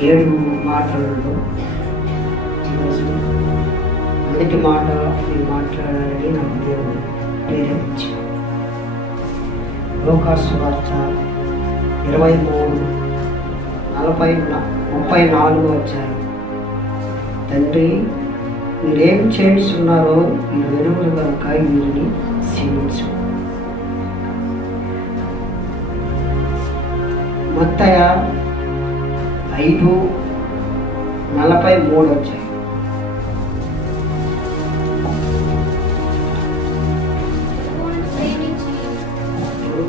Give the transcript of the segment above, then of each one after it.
7 మాటలలో ఈరోజు మొదటి మాట మీరు మాట్లాడాలని నాకు దేవుడు ప్రేరేపించారు. లోకాసు వార్త 23:34 వచ్చారు. తండ్రి, మీరేం చేస్తున్నారో మీరు వెనుకలు కనుక వీరిని క్షమించు. మత్తయి 5:43 వచ్చాయి.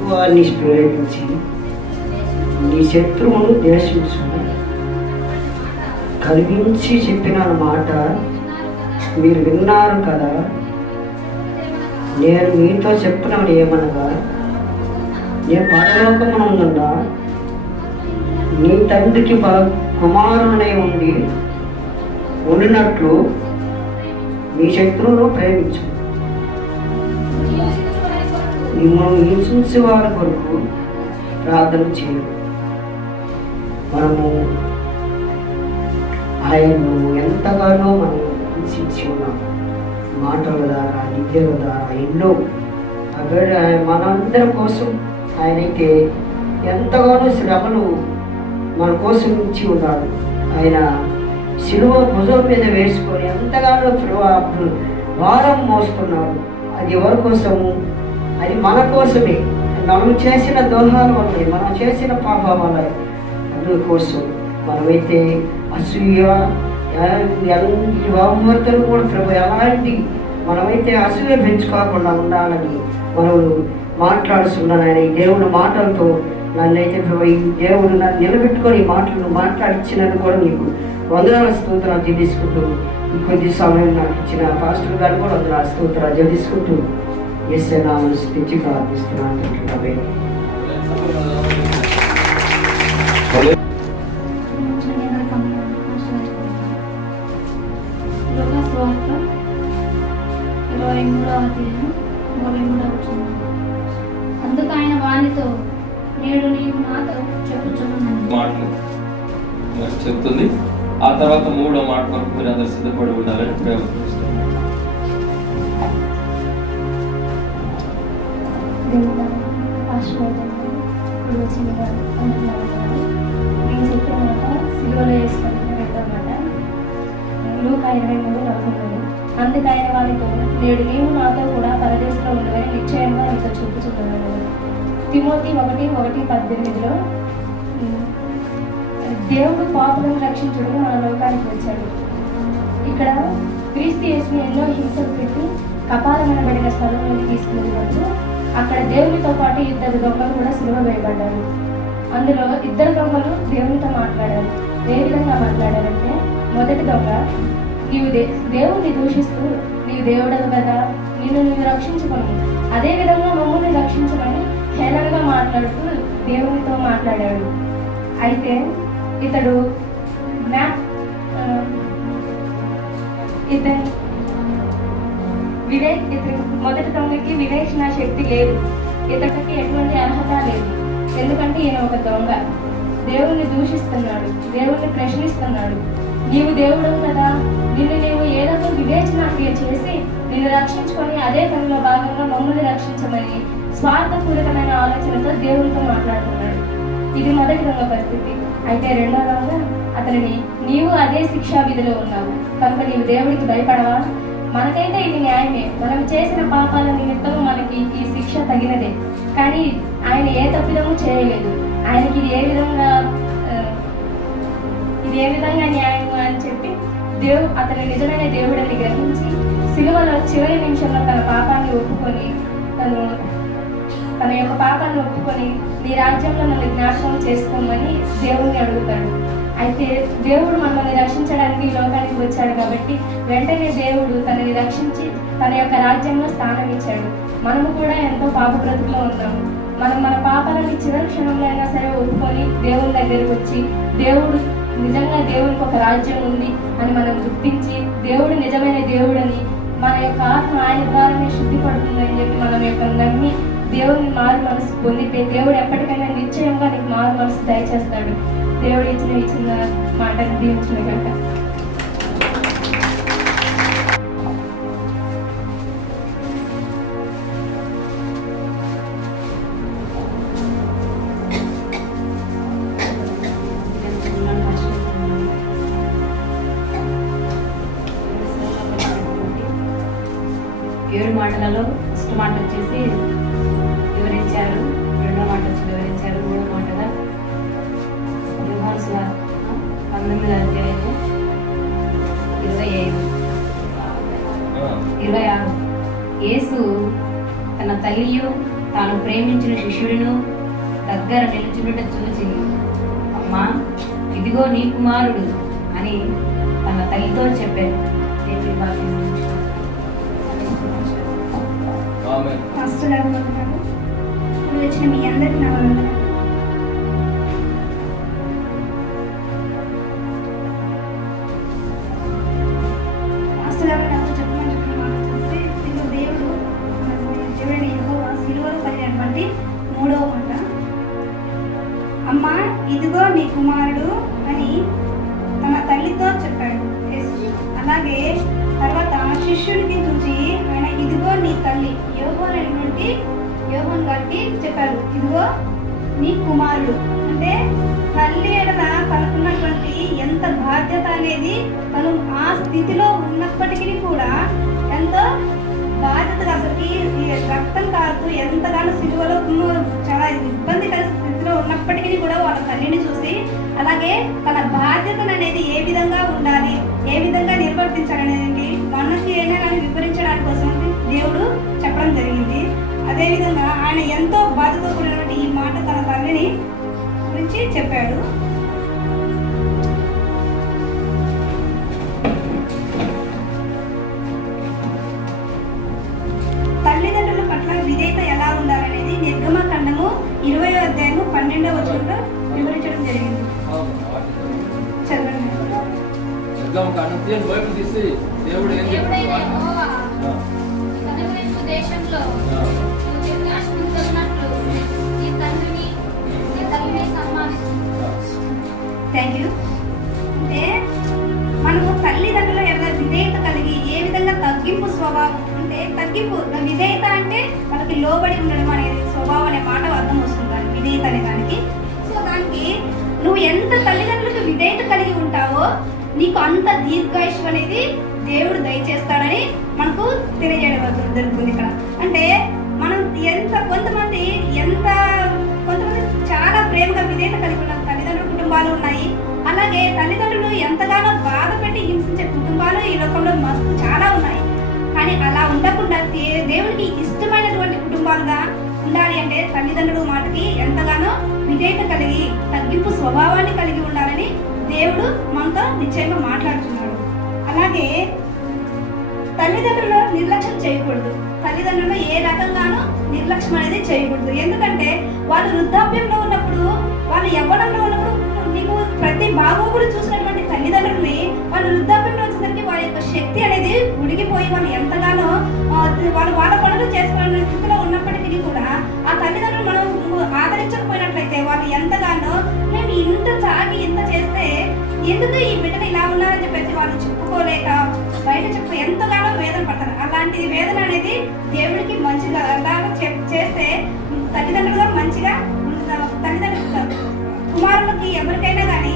వారిని ప్రేరేపించి నీ శత్రువును ద్వేషించు. కలిగించి చెప్పిన మాట మీరు విన్నారు కదా. నేను మీతో చెప్తున్నాను ఏమనగా, నేను పరలోకమునందుండా నీ తండ్రికి కుమారునై ఉండినట్లు నీ శత్రువును ప్రేమించు. మిమ్మల్ని హింసించే వారి కొరకు ప్రార్థన చేయు. మనము ఆయన్ను ఎంతగానో మనం హింసించి ఉన్నాం. మాటల ద్వారా, విద్యల ద్వారా ఎన్నో మనందరి కోసం ఆయనైతే ఎంతగానో శ్రమలు మన కోసం ఇచ్చి ఉన్నాడు. ఆయన శిలువ భుజం మీద వేసుకొని ఎంతగానో భారం మోస్తున్నాడు. అది ఎవరి కోసము? అది మన కోసమే. మనం చేసిన దోహాల వల్ల, మనం చేసిన పాపాల వల్ల, అందుకోసం మనమైతే అసూయ వార్తలు కూడా ప్రభు ఎలాంటి మనమైతే అసూయ పెంచుకోకుండా ఉండాలని మనం మాట్లాడుతున్నాను. ఆయన ఈ దేవుని మాటలతో నన్నైతే ప్రభు ఈ దేవుడు నన్ను నిలబెట్టుకొని ఈ మాటలను మాట్లాడించినట్టు కూడా నీకు వందనాల స్తోత్రాలు చెల్లించుకుంటూ, ఈ కొద్ది సమయం నాకు ఇచ్చిన పాస్టర్ గారు కూడా వందనాల స్తోత్రాలు చెల్లించుకుంటూ యేసయ్య నామమున స్తుతించి ప్రార్థిస్తున్నాను. అందుకు ఆయన వానితో, నేడు నీవు నాతో చెప్పుచున్నాను మాటలు చెప్తుంది. ఆ తర్వాత 3వ మాట వరకు మీరు అందరు సిద్ధపడి ఉండాలని ప్రయత్నిస్తాం. నేను చెప్పినమాట సిలువలో వేసుకొని పెట్టామట. లూకా 23:40. అందుకు ఆయన వారితో, నేడు నీవు నాతో కూడా పరదేశంలో ఉండవని నిశ్చయంగా నీతో చూపుచున్నాను. తిమోతి 1:18 దేవుడు పాపులను రక్షించుటకు మన లోకానికి వచ్చాడు. ఇక్కడ క్రీస్తు యేసుని ఎన్నో హింసలు పెట్టి కపాలమనబడిన స్థలంలోకి తీసుకువెళ్ళినప్పుడు అక్కడ దేవునితో పాటు 2 దొంగలు కూడా సిలువ వేయబడ్డారు. అందులో 2 దొంగలు దేవునితో మాట్లాడారు. ఏ విధంగా మాట్లాడారంటే, మొదటి దొంగ, నీవు దేవుణ్ణి దూషిస్తూ నీవు దేవుడవు కదా, నీవు రక్షించుకొని అదేవిధంగా మమ్మల్ని రక్షించమని హేళనగా మాట్లాడుతూ దేవునితో మాట్లాడాడు. అయితే ఇతడు మొదటి దొంగకి వివేచన శక్తి లేదు. ఇతడికి ఎటువంటి అర్హత లేదు. ఎందుకంటే ఈయన ఒక దొంగ. దేవుణ్ణి దూషిస్తున్నాడు, దేవుణ్ణి ప్రశ్నిస్తున్నాడు. నీవు దేవుడవు కదా, నీవు ఏదో వివేచన చేసి నిన్ను రక్షించుకొని అదే పనిలో భాగంగా మమ్మల్ని రక్షించమని స్వార్థపూరితమైన ఆలోచనతో దేవునితో మాట్లాడుతున్నాడు. ఇది మొదటి దొంగ పరిస్థితి. అయితే రెండవ దొంగ అతనిని, నీవు అదే శిక్షా విధిలో ఉన్నావు కనుక నీవు దేవుడికి భయపడవా? మనకైతే ఇది న్యాయమే, మనం చేసిన పాపాల నిమిత్తము మనకి ఈ శిక్ష తగినదే. కానీ ఆయన ఏ తప్పిదము చేయలేదు. ఆయనకి ఇది ఏ విధంగా న్యాయము అని చెప్పి అతని నిజమైన దేవుడిని గ్రహించి సిలువలో చివరి నిమిషంలో తన పాపాన్ని ఒప్పుకొని తన యొక్క పాపాన్ని ఒప్పుకొని నీ రాజ్యంలో నన్ను జ్ఞాపకం చేసుకోమని దేవుణ్ణి అడుగుతాడు. అయితే దేవుడు మనల్ని రక్షించడానికి ఈ లోకానికి వచ్చాడు కాబట్టి వెంటనే దేవుడు తనని రక్షించి తన యొక్క రాజ్యంలో స్థానం ఇచ్చాడు. మనము కూడా ఎంతో పాప బ్రతుకులో ఉన్నాము. మనం మన పాపాలని చివరి క్షణంలో అయినా సరే ఒప్పుకొని దేవుని దగ్గరికి వచ్చి దేవుడు నిజంగా దేవునికి ఒక రాజ్యం ఉంది అని మనం గుర్తించి దేవుడు నిజమైన దేవుడని మన యొక్క ఆత్మ ఆయన ద్వారానే శుద్ధి పడుతుందని చెప్పి మనం యొక్క నమ్మి దేవుని మారు మనసు పొందితే దేవుడు ఎప్పటికైనా నిశ్చయంగా నీకు మారు మనసు దయచేస్తాడు. దేవుడు ఇచ్చిన ఈ చిన్న మాటను దీవించిన కనుక ఏడు మాటలలో ఫస్ట్ మాట వచ్చేసి వివరించారు, రెండో మాట వచ్చి వివరించారు, మూడో మాటగా యోహాను సువార్త 19వ అధ్యాయము 26 యేసు తన తల్లియు తాను ప్రేమించిన శిష్యుడును దగ్గర నిలుచుండుట చూచి, అమ్మా ఇదిగో నీ కుమారుడు అని తన తల్లితో చెప్పాడు. మాస్టర్ గారు వందనాలు. ఇప్పుడు వచ్చిన మీ అందరికీ నా వందనాలు. మాస్టర్ గారు నాకు చెప్పమని చెప్పిన మాట చూస్తే ఇదిగో దేవుడైన యెహోవా సిలువలో పలికినటువంటి 3వ మాట, అమ్మా ఇదిగో నీ కుమారుడు అని తన తల్లితో చెప్పాడు యేసు. అలాగే తర్వాత శిష్యుడికి చూసి ఆయన ఇదిగో నీ తల్లి యోహాను గారికి చెప్పారు, ఇదిగో నీ కుమారుడు. అంటే తల్లి ఎడల తనకున్నటువంటి ఎంత బాధ్యత అనేది తను ఆ స్థితిలో ఉన్నప్పటికీ కూడా ఎంతో బాధ్యతగా అసలుకి రక్తం కాదు ఎంతగానో సిలువలో చాలా ఇబ్బందికర స్థితిలో ఉన్నప్పటికీ కూడా వాళ్ళ తల్లిని చూసి అలాగే తన బాధ్యతను అనేది ఏ విధంగా ఉండాలి, ఏ విధంగా నిర్వర్తించాలనేది మనకి అయినా కానీ వివరించడానికి కోసం దేవుడు చెప్పడం జరిగింది. అదేవిధంగా ఆయన ఎంతో బాధ్యత కూడినటువంటి ఈ మాట తన తల్లిని గురించి చెప్పాడు. తల్లిదండ్రుల పట్ల విధేయత ఎలా ఉండాలనేది నిర్గమకాండము 20వ అధ్యాయము 12వ వచనంలో వివరించడం జరిగింది. చదవండి. బైబిల్ తీసి దేవుడు ఏం దేశంలో ఈ తల్లిని సన్మానిస్తుంది. Thank you. అంటే మనము తల్లిదండ్రుల ఎడల విధేయత కలిగి ఏ విధంగా తగ్గింపు స్వభావం అంటే తగ్గింపు విధేయత అంటే మనకి లోబడి ఉండడం అనేది స్వభావం అనే మాట అర్థం వస్తుంది దానికి విధేయత అనే దానికి. సో దానికి నువ్వు ఎంత తల్లిదండ్రులకు విధేయత కలిగి ఉంటావో నీకు అంత దీర్ఘాయుష్ అనేది దేవుడు దయచేస్తాడని మనకు తెలియజేయడం జరుగుతుంది ఇక్కడ. అంటే మనం కొంతమంది చాలా ప్రేమగా విధేయత కలిగి ఉన్న తల్లిదండ్రుల కుటుంబాలు ఉన్నాయి. అలాగే తల్లిదండ్రులు ఎంతగానో బాధ పెట్టి హింసించే కుటుంబాలు ఈ లోకంలో మస్తు చాలా ఉన్నాయి. కానీ అలా ఉండకుండా దేవుడికి ఇష్టమైనటువంటి కుటుంబాలుగా ఉండాలి అంటే తల్లిదండ్రుల మాటకి ఎంతగానో విధేయత కలిగి తగ్గింపు స్వభావాన్ని కలిగి ఉండాలని దేవుడు మనతో నిశ్చయంగా మాట్లాడుతున్నాడు. అలాగే తల్లిదండ్రులు నిర్లక్ష్యం చేయకూడదు. తల్లిదండ్రులు ఏ రకంగానూ నిర్లక్ష్యం అనేది చేయకూడదు. ఎందుకంటే వాళ్ళు వృద్ధాప్యంలో ఉన్నప్పుడు, వాళ్ళు యవ్వనంలో ఉన్నప్పుడు నీకు ప్రతి బాగోగులు చూసినటువంటి తల్లిదండ్రులని వాళ్ళు వృద్ధాప్యంలో వచ్చేసరికి వారి యొక్క శక్తి అనేది ఉడిగిపోయి వాళ్ళు ఎంతగానో వాళ్ళ పనులు చేసుకునే స్థితిలో ఉన్నప్పటికీ కూడా ఆ తల్లిదండ్రులు మనం ఆదరించకపోయినట్లయితే వాళ్ళు ఎంతగానో మేము ఇంత చాగి ఇంత చేస్తే ఎందుకు ఈ బిడ్డను ఇలా ఉన్నారని చెప్పేసి వాళ్ళు చెప్పుకోలేక బయట ఎంతగానో వేదన పడతారు. అలాంటి వేదన అనేది దేవుడికి మంచిగా అలాగా చేస్తే తల్లిదండ్రులుగా మంచిగా తల్లిదండ్రులు కుమారులకి ఎవరికైనా కానీ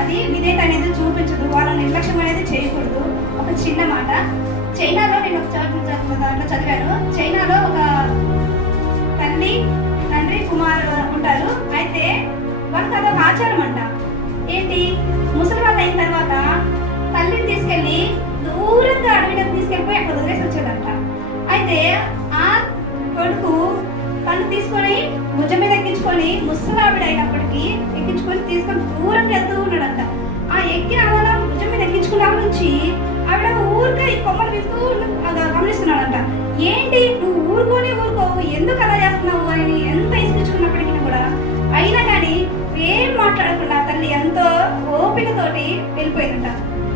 అది విధేయత అనేది చూపించదు. వాళ్ళ నిర్లక్ష్యం అనేది చేయకూడదు. ఒక చిన్న మాట, చైనాలో నేను ఒక దాంట్లో చదివాను. చైనాలో ఒక తండ్రి కుమారు ఉంటారు. అయితే వాళ్ళకి అదొక ఆచారం అంట. ఏంటి, ముసలి వాళ్ళు అయిన తర్వాత తల్లిని తీసుకెళ్ళి దూరంగా అడవిలోకి తీసుకెళ్ళిపోయి అక్కడ వదిలేసి వచ్చాడంట. అయితే ఆ కొడుకు తను తీసుకొని భుజం మీద ఎక్కించుకొని ముసలావిడ అయినప్పటికీ ఎక్కించుకొని తీసుకొని దూరంగా వెళ్తూ ఉన్నాడంట. ఆ ఎక్కిన అలా భుజం మీద ఎక్కించుకున్న నుంచి ఆవిడ ఊరికే ఈ కొమ్మలు వెళ్తూ గమనిస్తున్నాడంట. ఏంటి నువ్వు ఊరుకోవు ఎందుకు అలా చేస్తున్నావు అని ఎంత ఇసుకున్నప్పటికీ కూడా అయినా కానీ ఏం మాట్లాడకుండా తల్లి ఎంతో ఓపికతోటి వెళ్ళిపోయిందంట.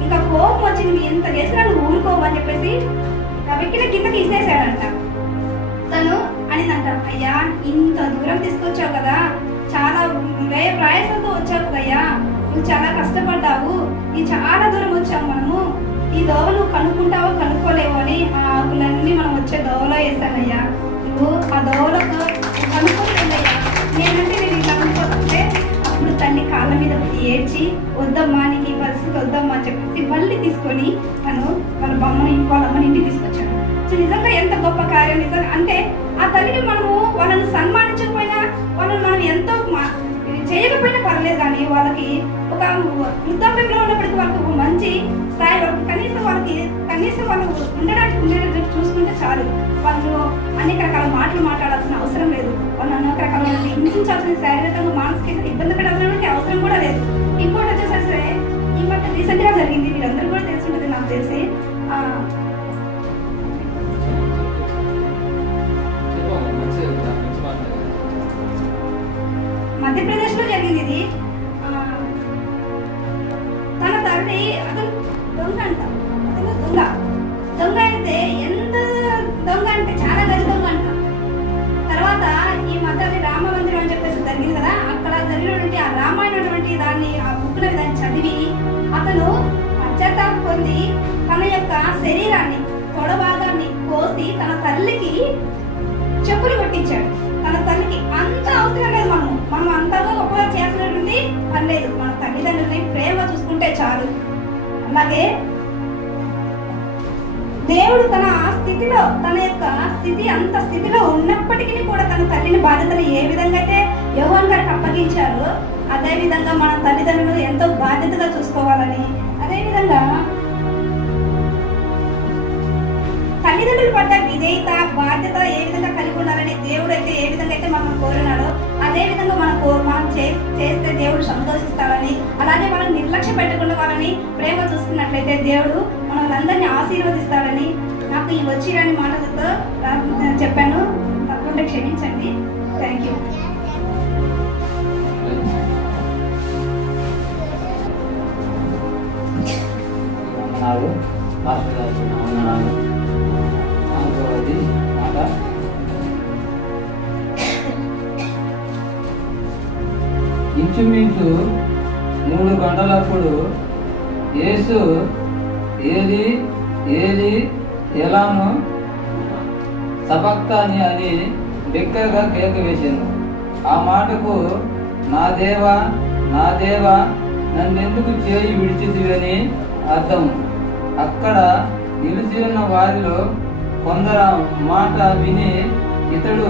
ఇంకా కోపం వచ్చి నువ్వు ఎంత చేసినా నువ్వు ఊరుకోవు అని చెప్పేసి ఆ వెక్కిన కిందకి ఇసేసాడంట. తను అనిందంట, అయ్యా ఇంత దూరం తీసుకొచ్చావు కదా, చాలా వ్యయ ప్రయాసంతో వచ్చావు కదయ్యా, నువ్వు చాలా కష్టపడ్డావు, ఈ చాలా దూరం వచ్చావు మనము, ఈ దోవ నువ్వు కనుక్కుంటావో కనుక్కోలేవు అని ఆ ఆకులన్నీ మనం వచ్చే దోవలో వేసానయ్యా. నువ్వు ఆ దోవలో కనుక్కోలేదయ్యా. నేనంటే నేను ఇలా అనుకోతుంటే అప్పుడు తల్లి కాళ్ళ మీద ఏడ్చి, వద్దమ్మా నీకు ఈ పరిస్థితి వద్దమ్మా అని చెప్పి మళ్ళీ తీసుకొని తను వాళ్ళమ్మని ఇంటికి తీసుకొచ్చాడు. సో నిజంగా ఎంత గొప్ప కార్యం నిజంగా. అంటే ఆ తల్లిని మనము వాళ్ళని సన్మానించకపోయినా, వాళ్ళని మనం ఎంతో చేయకపోయినా పర్లేదు, కానీ వాళ్ళకి ఒక వృద్ధాప్యంలో ఉన్నప్పటికీ వాళ్ళకి ఒక మంచి స్థాయి, వాళ్ళకి కనీసం వాళ్ళు ఉండేటట్టు చూసుకుంటే చాలు. వాళ్ళు అనేక రకాల మాటలు మాట్లాడాల్సిన అవసరం లేదు, వాళ్ళు అనేక రకాల హింసించాల్సిన శారీరకంగా మానసికంగా ఇబ్బంది పెట్టాల్సిన అవసరం కూడా లేదు. ఇంకోటి వచ్చేసరి సరే ఈ మధ్య రీసెంట్గా జరిగింది, మీరందరూ కూడా తెలుసుంటుంది నాకు తెలిసి. మధ్యప్రదేశ్లో జరిగింది ఇది. తన తల్లి అతను దొంగ అంట, అతను దొంగ అయితే ఎంత దొంగ అంటే చాలా గది దొంగ అంట. తర్వాత ఈ మధ్య రామ మందిరం అని చెప్పేసి జరిగింది కదా, అక్కడ జరిగినటువంటి ఆ రామాయణటువంటి దాన్ని ఆ బుక్లో దాన్ని చదివి అతను పశ్చాత్తాపం పొంది తన యొక్క శరీరాన్ని తొడ భాగాన్ని కోసి తన తల్లికి చెప్పులు కొట్టించాడు. తన తల్లికి అంత అవసరం లేదు, మనం అంతగా గొప్పగా చేసినటువంటి పని లేదు, మన తల్లిదండ్రులని ప్రేమ చూసుకుంటే చాలు. అలాగే దేవుడు తన స్థితిలో, తన యొక్క అంత స్థితిలో ఉన్నప్పటికీ కూడా తన తల్లిని బాధ్యతలు ఏ విధంగా అయితే యోహాను గారికి అప్పగించారో అదే విధంగా మన తల్లిదండ్రులు ఎంతో బాధ్యతగా చూసుకోవాలని, అదేవిధంగా తల్లిదండ్రులు పడ్డ విధేయత బాధ్యత ఏ విధంగా కలిగి ఉండాలని దేవుడు అయితే ఏ విధంగా అయితే మనం కోరినాడో అదే విధంగా మనం చేస్తే దేవుడు సంతోషిస్తాడని, అలాగే మనం నిర్లక్ష్య పెట్టకుండా వాళ్ళని ప్రేమ చూసుకున్నట్లయితే దేవుడు మనల్ని అందరినీ ఆశీర్వదిస్తాడని నాకు ఈ వచ్చిరాని మాటలతో చెప్పాను. తప్పకుండా క్షమించండి. Thank you. ఇంచుమించు 3 గంటలప్పుడు యేసు ఏలి ఏలి ఎలాను సబక్తాని అని బిగ్గరగా కేక వేశాను. ఆ మాటకు నా దేవా నా దేవా నన్నెందుకు చేయి విడిచితివని అర్థం. అక్కడ నిలిచి ఉన్న వారిలో కొందరు మాట విని ఇతడు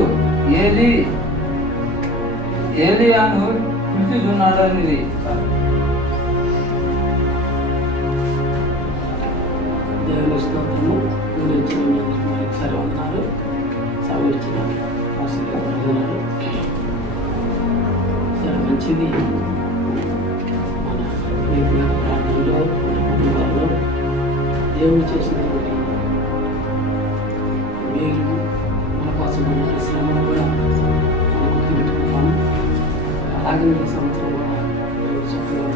ఏలియాను పిలుచుచున్నాడని. దేవుని స్తోత్రము. ఒకసారి వందనాలు. సభ ఇచ్చిన వందనాలు. చాలా మంచిది. మన ప్రార్థనలో కుటుంబాల్లో దేవుడు చేసినటువంటి మీరు మన కోసం ఉన్న శ్రమను కూడా మనం గుర్తుపెట్టుకుంటాము. అలాగే ఈ సంవత్సరం కూడా దేవుడు చక్కగా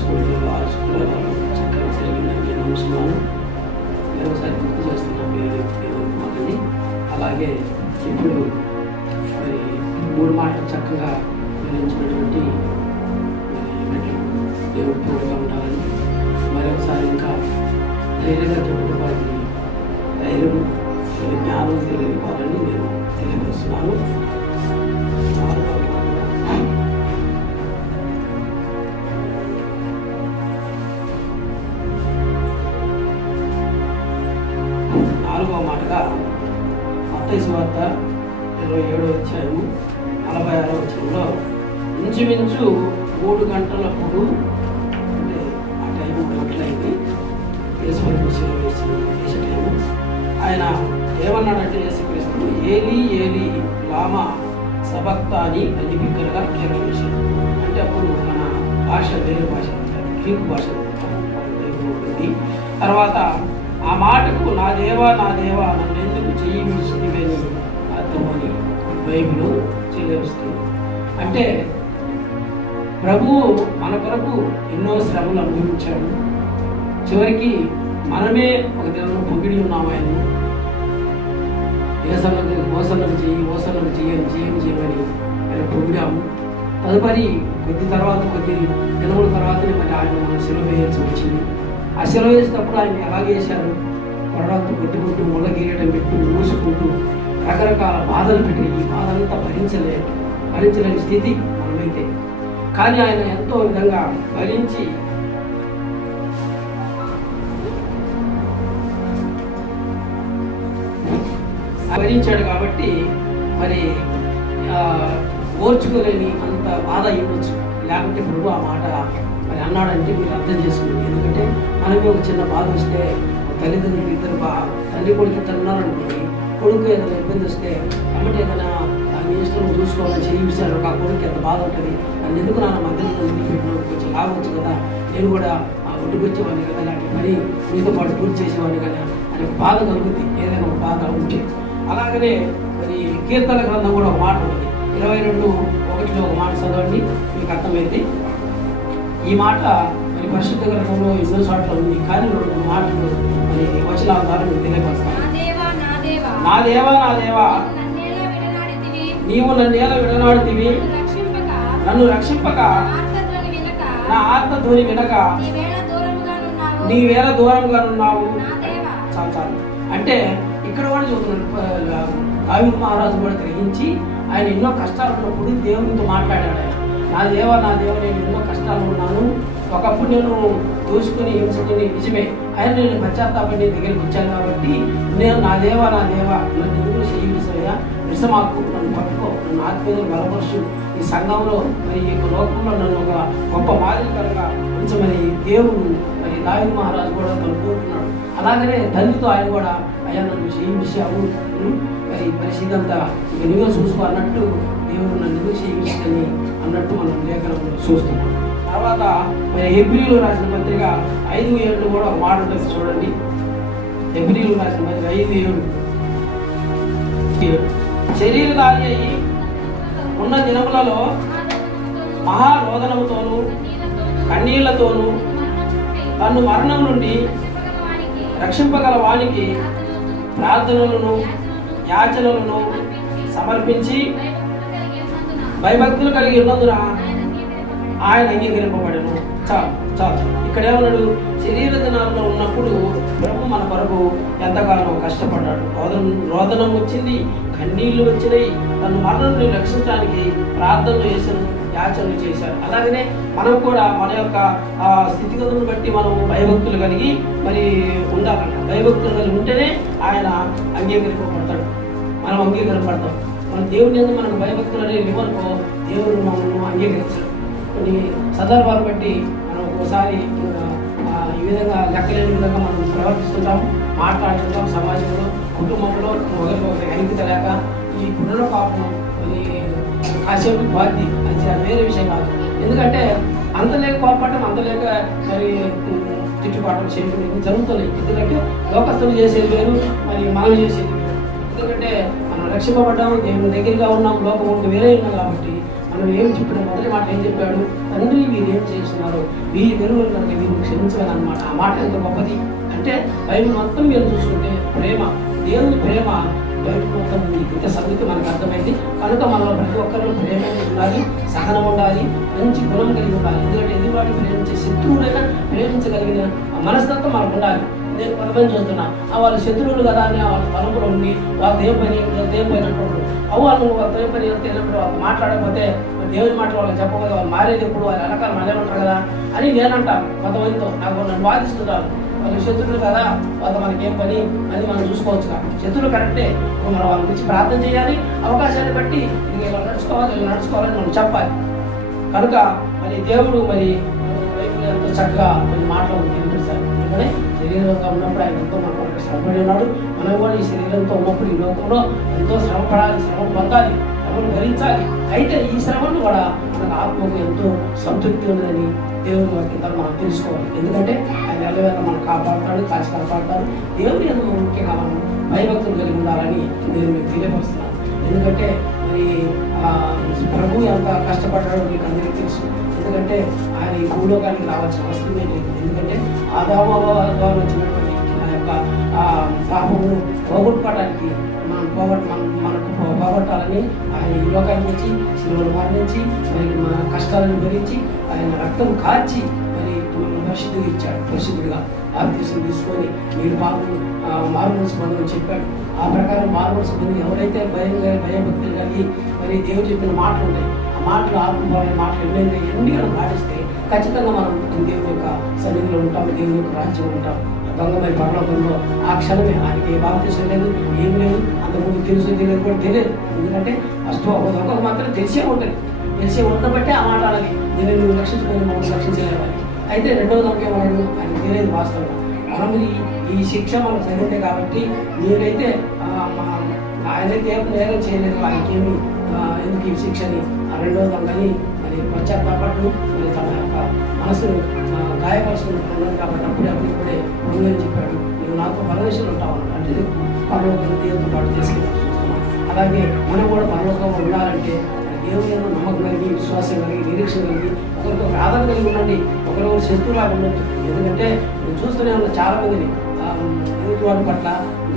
స్కూల్లో 6 స్కూళ్ళలో చక్కగా జరిగిందని నేను నమ్ముతున్నాను. ఒకసారి గుర్తు చేస్తున్నా పేరు మాటని. అలాగే ఇప్పుడు మరి 3 మాటలు చక్కగా వివరించినటువంటి దేవుడు తోడుగా ఉండాలని, మరొకసారి ఇంకా ధైర్యంగా చెప్పుడు వారికి ధైర్యం జ్ఞానం తెలియవాలని నేను తెలియజేస్తున్నాను. నాలుగవ మాటగా మత్తయి సువార్త 27వ అధ్యాయము 46వ వచనంలో ఇంచుమించు 3 గంటలప్పుడు, అంటే ఆ టైం 3 గంటలైంది, యేసుక్రీస్తు వేసే టైము. ఆయన ఏమన్నాడంటే యేసుక్రీస్తు ఏలి ఏలి లామా సబక్తాని అని బిగ్గరగా కేక వేశాడు. అంటే అప్పుడు మన భాష వేరే భాష ఉంటుంది, గ్రీకు భాష ఉంటుంది. తర్వాత ఆ మాటకు నా దేవా నన్ను ఎందుకు చెయ్యి విడిచితివని అర్థమని బైబిల్ తెలియజేస్తుంది. అంటే ప్రభువు మన కొరకు ఎన్నో శ్రమలు అనుభవించాడు. చివరికి మనమే ఒక దినంలో పొగిడి ఉన్నాము ఆయన. మోసన్నకు చెయ్యి చేయమని ఆయన పొగిడాము. తదుపరి కొద్ది దినముల తర్వాతనే మరి ఆయన మనం సెలవు వేయాల్సి వచ్చింది. ఆ సెలవు వేసినప్పుడు ఆయన ఎలాగే వేశారు, కొరడాలతో కొట్టుకుంటూ ముళ్ళ గిరియటం పెట్టి మూసుకుంటూ రకరకాల బాధలు పెట్టి ఈ బాధంతా భరించలేని స్థితి మనమైతే. కానీ ఆయన ఎంతో విధంగా భరించాడు కాబట్టి మరి ఓర్చుకోలేని అంత బాధ ఇవ్వచ్చు. లేకపోతే ప్రభు ఆ మాట మరి అన్నాడంటే మీరు అర్థం చేసుకోండి. ఎందుకంటే మనమే ఒక చిన్న బాధ వస్తే తల్లిదండ్రులు ఇద్దరు తల్లి కొడుకు ఇద్దరు ఉన్నారనుకోండి, కొడుకు ఏదైనా ఇబ్బంది వస్తే కాబట్టి ఏదైనా మీ ఇష్టం చూసుకోవాలని చేయించారు, ఆ కొడుకు ఎంత బాధ ఉంటుంది. నన్ను ఎందుకు నాన్న మధ్యలో పెట్టిన కొంచెం లాగవచ్చు కదా, నేను కూడా ఒడ్డుకొచ్చేవాడిని కదా, ఇలాంటి పని మీతో పాటు పూర్తి చేసేవాడిని కదా అని బాధ కలుగుతుంది ఏదైనా ఒక బాధ ఉంటే. అలాగనే మరి కీర్తన గ్రంథం కూడా ఒక మాట ఉంది, 22:1 ఒక మాట చదవండి, మీకు అర్థమైంది. ఈ మాట మరి పరిశుద్ధ గ్రంథంలో ఎన్నో చోట్ల ఉంది, కానీ 2 మాటలు మరి వచనాల ద్వారా మీకు తెలియపరుస్తాను. నా దేవా నా దేవా నీవు నన్నేలా విడనాడితివి, నన్ను రక్షింపక నా ఆత్మధ్వని వినక నీవేళ దూరంగా ఉన్నావు. చాలు. అంటే ఇక్కడ కూడా చెబుతున్నాడు, దావీదు మహారాజు కూడా గ్రహించి ఆయన ఎన్నో కష్టాలు ఉన్నప్పుడు దేవునితో మాట్లాడాడు. ఆయన నా దేవా నేను ఎన్నో కష్టాలు ఉన్నాను, ఒకప్పుడు నేను దోసుకుని హింసుకుని నిజమే, ఆయన నేను పశ్చాత్తాపడి నీ దగ్గరికి వచ్చాను కాబట్టి నేను నా దేవా నన్ను ఎందుకు చేయించవయ్యా, విషమాకు, నన్ను పట్టుకో, నన్ను ఆత్మీయులు బలపరుచు, ఈ సంఘంలో మరి ఈ లోకంలో నన్ను ఒక గొప్ప మాదిరికరంగా ఉంచమని దేవుడు మరి దావీదు మహారాజు కూడా తను కోరుకున్నాడు. అలాగనే తండ్రితో ఆయన కూడా అయ్యా నన్ను చేయించావు, మరి పరిస్థితి అంతా ఇక నువ్వే చూసుకో అన్నట్టు దేవుడు నన్ను ఎందుకు చేయించని అన్నట్టు మనం లేఖనంలో చూస్తున్నాం. తర్వాత మరి హెబ్రీయులు రాసిన పత్రిక 5:7 కూడా ఒక మాట ఉంటుంది చూడండి. హెబ్రీయులు రాసిన పత్రిక 5:7 శరీరధారి అయి ఉన్న దినములలో మహారోదనముతోనూ కన్నీళ్లతోనూ తన్ను మరణం నుండి రక్షింపగల వానికి ప్రార్థనలను యాచనలను సమర్పించి భయభక్తులు కలిగి ఉన్నందున ఆయన అంగీకరింపబడను. చాలు. ఇక్కడ ఏమన్నాడు, శరీర దినాల్లో ఉన్నప్పుడు ప్రభు మన కొరకు ఎంతగానో కష్టపడ్డాడు. రోదనం వచ్చింది, కన్నీళ్లు వచ్చినాయి, తను మరణం నుండి రక్షించడానికి ప్రార్థనలు చేశాను, యాచనలు చేశారు. అలాగనే మనం కూడా మన యొక్క స్థితిగతులను బట్టి మనం భయభక్తులు కలిగి మరి ఉండాలంట. భయభక్తులు కలిగి ఉంటేనే ఆయన అంగీకరింపబడతాడు, మనం అంగీకరింపడతాం. మన దేవుని ఎందుకు మనకు భయభక్తులు అనేవి ఇవ్వనుకో దేవుడు మనల్ని అంగీకరించాడు. కొన్ని సందర్భాలు బట్టి మనం ఒక్కోసారి ఈ విధంగా లెక్కలేని విధంగా మనం ప్రవర్తిస్తుంటాం, మాట్లాడుతుంటాం. సమాజంలో కుటుంబంలో ఒకరికి ఐక్యత లేక ఈ పునరుపాపం కాసేపు బాధ్యత అది వేరే విషయం కాదు. ఎందుకంటే అంత లేక కోపడటం, అంత లేక మరి తిట్టుబాటం చేయడం ఇది జరుగుతున్నాయి. ఎందుకంటే లోకస్తులు చేసేది వేరు, మరి మనం చేసేది వేరు. ఎందుకంటే మనం రక్షింపబడ్డాము, దేవుని దగ్గరగా ఉన్నాం, లోకం వేరే ఉన్నాం కాబట్టి మనం ఏం చెప్పిన మొదటి మాట ఏం చెప్పాడు, తండ్రి వీరు ఏం చేస్తున్నారు, వీరి వెలుగులు కనుక వీరు క్షమించగలను అన్నమాట. ఆ మాట ఎంత గొప్పది అంటే బైబిల్ మొత్తం మీరు చూసుకుంటే ప్రేమ, దేవుని ప్రేమ బైబిల్ మొత్తం ఉంది. ఇంత సంగతి మనకు అర్థమైంది. కనుక మనలో ప్రతి ఒక్కరిలో ప్రేమ ఉండాలి, సహనం ఉండాలి, మంచి గుణం కలిగి ఉండాలి. ఎందుకంటే ఎదుటివాడిని ప్రేమించే శత్రువుడైనా ప్రేమించగలిగిన మనస్తత్వం మనకు ఉండాలి. నేను కొంతమంది చూస్తున్నా వాళ్ళు శత్రువులు కదా అని వాళ్ళ తలంపులు ఉండి వాళ్ళకి ఏం పని అంటున్నారు. వాళ్ళు వాళ్ళతో ఏం పని వెళ్ళినప్పుడు వాళ్ళు మాట్లాడకపోతే దేవుని మాటలు వాళ్ళకి చెప్పకపోతే వాళ్ళు మారేది ఎప్పుడు, వాళ్ళు వెనకాల మళ్ళీ ఉంటారు కదా అని నేనంటాను. కొంతమందితో నన్ను వాదిస్తుంటారు, వాళ్ళు శత్రువులు కదా, వాళ్ళతో మనకి ఏం పని అని మనం చూసుకోవచ్చు. కదా శత్రువులు కరెక్టే, మనం వాళ్ళ గురించి ప్రార్థన చేయాలి, అవకాశాన్ని బట్టి ఇలా నడుచుకోవాలని మనం చెప్పాలి. కనుక మరి దేవుడు మరి బైబిల్ ఎంతో చక్కగా కొన్ని మాటలు తెలియపరుస్తారు. ఎందుకంటే శరీరంగా ఉన్నప్పుడు ఆయన ఎంతో మన కొరకు శ్రమపడి ఉన్నాడు. మనం కూడా ఈ శరీరంతో ఉన్నప్పుడు ఈ లోకంలో ఎంతో శ్రమ పడాలి, శ్రమ పొందాలి, శ్రమను భరించాలి. అయితే ఈ శ్రమను కూడా మనకు ఆత్మకు ఎంతో సంతృప్తి ఉందని దేవుని వాక్యం మనం తెలుసుకోవాలి. ఎందుకంటే ఆయన ఎల్లవేళ మనం కాపాడుతాడు, కాచి కాపాడుతాడు. దేవుని ఎందుకు ముఖ్యంగా మనం భయభక్తులు కలిగి ఉండాలని నేను మీకు తెలియపరుస్తున్నాను. ఎందుకంటే మరి ప్రభు ఎంత కష్టపడ్డాడో మీకు అందరికీ తెలుసు. ఎందుకంటే ఆయన ఈ భూలోకానికి రావాల్సిన అవసరమే లేదు. ఎందుకంటే ఆదాము ద్వారా వచ్చినటువంటి ఆ యొక్క యొక్క పాపము పోగొట్టుకోవడానికి మనకు పోగొట్టాలని ఆయన ఈ లోకానికి వచ్చి శిలువను మరణించి మరి మన కష్టాలను భరించి ఆయన రక్తం కార్చి మరి మనల్ని పరిశుద్ధిగా ఇచ్చాడు. పరిశుద్ధుడిగా బాప్తిసం తీసుకొని మీరు పాపం మారుమనసు పొందని చెప్పాడు. ఆ ప్రకారం మారుమనసు పొంది ఎవరైతే భయభక్తులు కలిగి మరి దేవుడు చెప్పిన మాటలు ఉంటాయి, ఆ మాటలు ఆత్మభావమైన మాటలు ఎన్నైతే ఎన్ని పాటిస్తే ఖచ్చితంగా మనం దేవుని యొక్క సన్నిధిలో ఉంటాం, దేవుని యొక్క రాజ్యం ఉంటాం. దొంగమై పరలోకంలో ఆ క్షణమే ఆయనకి ఏ బాప్తిసం లేదు, ఏం లేదు, అంతకుముందు తెలుసు తెలియదు కూడా తెలియదు. ఎందుకంటే ఫస్ట్ ఒక దొంగకు మాత్రం తెలిసే ఉంటుంది, తెలిసే ఉండబట్టే ఆ మాట అలాగే నేను నువ్వు రక్షించుకొని మమ్మల్ని రక్షించలేవాలి. అయితే రెండవ దొంగ ఏమన్నాడు, ఆయన తెలియదు వాస్తవం. మనం ఈ శిక్ష మనకు జరిగిందే కాబట్టి మీరైతే ఆయనైతే ఏం నేరం చేయలేదు, ఆయనకేమి ఎందుకు ఈ శిక్షని ఆ రెండవ దొంగని మరి పశ్చాత్తాపడు మరి తన యొక్క మనసును గాయపరుచుకున్నాడు కాబట్టి అప్పుడే పొందని చెప్పాడు. నువ్వు నాతో పరమేశ్వరులు ఉంటావు అంటే పరలోకంలో దేవుడితో పాటు తీసుకెళ్ళి చూస్తున్నాం. అలాగే మనం కూడా పరలోకంలో ఉండాలంటే దేవుని నమ్మకం కలిగి, విశ్వాసం కలిగి, నిరీక్షణ కలిగి, ఒకరికొకరు ఆదరణ కలిగి ఉండండి. ఒకరొకరు శత్రువులాగా ఉండొచ్చు. ఎందుకంటే నేను చూస్తూనే ఉన్న చాలా మందిని ఎదుటి వారి పట్ల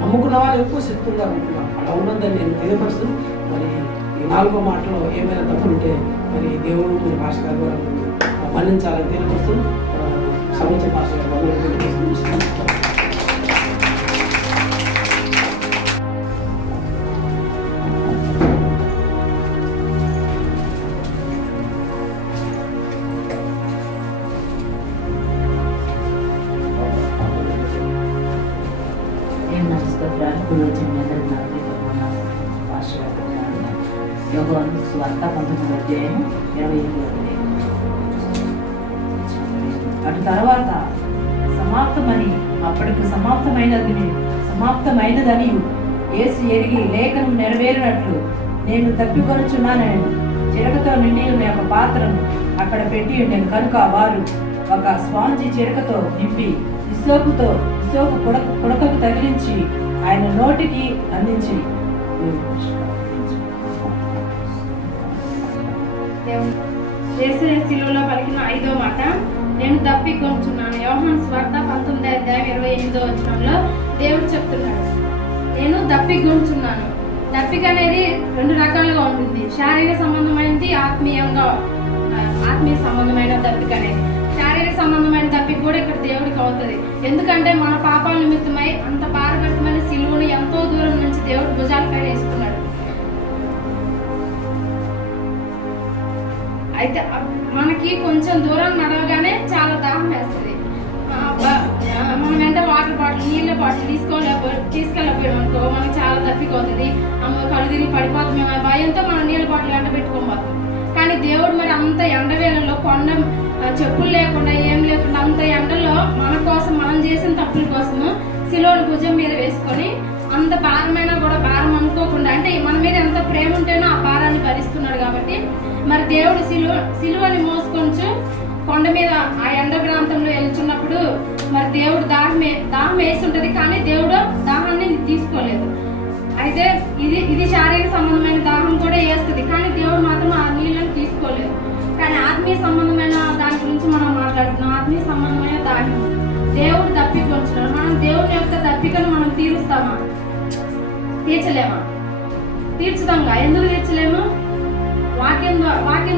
నమ్ముకున్న వాళ్ళు ఎక్కువ శత్రువులుగా ఉంటున్నారు. అలా ఉండొద్దని నేను తెలియపరుస్తూ మరి ఈ 4వ మాటలో ఏమైనా తప్పులుంటే మరి దేవుడు మీ భాష గారు మన్నించాలని తెలియపరుస్తూ సమీక్ష భాష గారు యోహాను సువార్త 19:28. అటు తర్వాత అప్పటికి సమాప్తమైనదని యేసు ఎరిగి లేఖనం నెరవేరినట్లు నేను తప్పికొనుచున్నానని చిరకతో నిండి ఉన్న ఒక పాత్రను అక్కడ పెట్టి ఉండేది కనుక వారు ఒక స్పాంజి చిరకతో నింపి ఇసోపు పుడకకు తగిలించి ఆయన నోటికి అందించి శిలువలో పలికిన 5వ మాట, నేను తప్పికొంచున్నాను. యోహాను సువార్త 19:28 దేవుడు చెప్తున్నాడు, నేను తప్పికొంచున్నాను. తప్పిక అనేది 2 రకాలుగా ఉంటుంది. శారీరక సంబంధమైనది, ఆత్మీయ సంబంధమైన తప్పిక అనేది. శారీరక సంబంధమైన తప్పిక కూడా ఇక్కడ దేవుడికి అవుతుంది. ఎందుకంటే మన పాపాల నిమిత్తమై అంత భారభరితమైన సిలువను ఎంతో దూరం నుంచి దేవుడు భుజాలపై వేసుకున్నాడు. అయితే మనకి కొంచెం దూరం నడవగానే చాలా దాహం వేస్తుంది. మనం వెంట వాటర్ బాటిల్, నీళ్ళ బాటిల్ తీసుకెళ్ళకపోయాం అనుకో మనకి చాలా తప్పిక అవుతుంది. కళ్ళు తిరిగి పడిపోతుంది అనే భయంతో మనం నీళ్ళ బాటిల్ వెంట పెట్టుకోబోతాం. కానీ దేవుడు మరి అంత ఎండవేళలో చెప్పులు లేకుండా ఏం లేకుండా అంత ఎండలో మన కోసం, మనం చేసిన తప్పుల కోసము సిలువను భుజం మీద వేసుకొని అంత భారమైనా కూడా భారం అనుకోకుండా, అంటే మన మీద ఎంత ప్రేమ ఉంటేనో ఆ భారాన్ని భరిస్తున్నాడు. కాబట్టి మరి దేవుడు సిలువని మోసుకొంచు కొండ మీద ఆ ఎండ ప్రాంతంలో వెళ్తున్నప్పుడు మరి దేవుడు దాహం వేసి ఉంటుంది, కానీ దేవుడు దాహాన్ని తీసుకోలేదు. అయితే ఇది శారీరక సంబంధమైన దాహం కూడా వేస్తుంది, కానీ దేవుడు మాత్రం ఆ నీళ్ళని తీసుకోలేదు. కానీ ఆత్మీయ సంబంధమైన దాని గురించి మనం మాట్లాడుతున్నాం. ఆత్మీయ సంబంధమైన దాహం దేవుడు తప్పికొంచున్నాడు. మనం దేవుని యొక్క తప్పికను మనం తీరుస్తామా? తీర్చలేమా? తీర్చుదాంగా. ఎందుకు తీర్చలేము? వాక్యం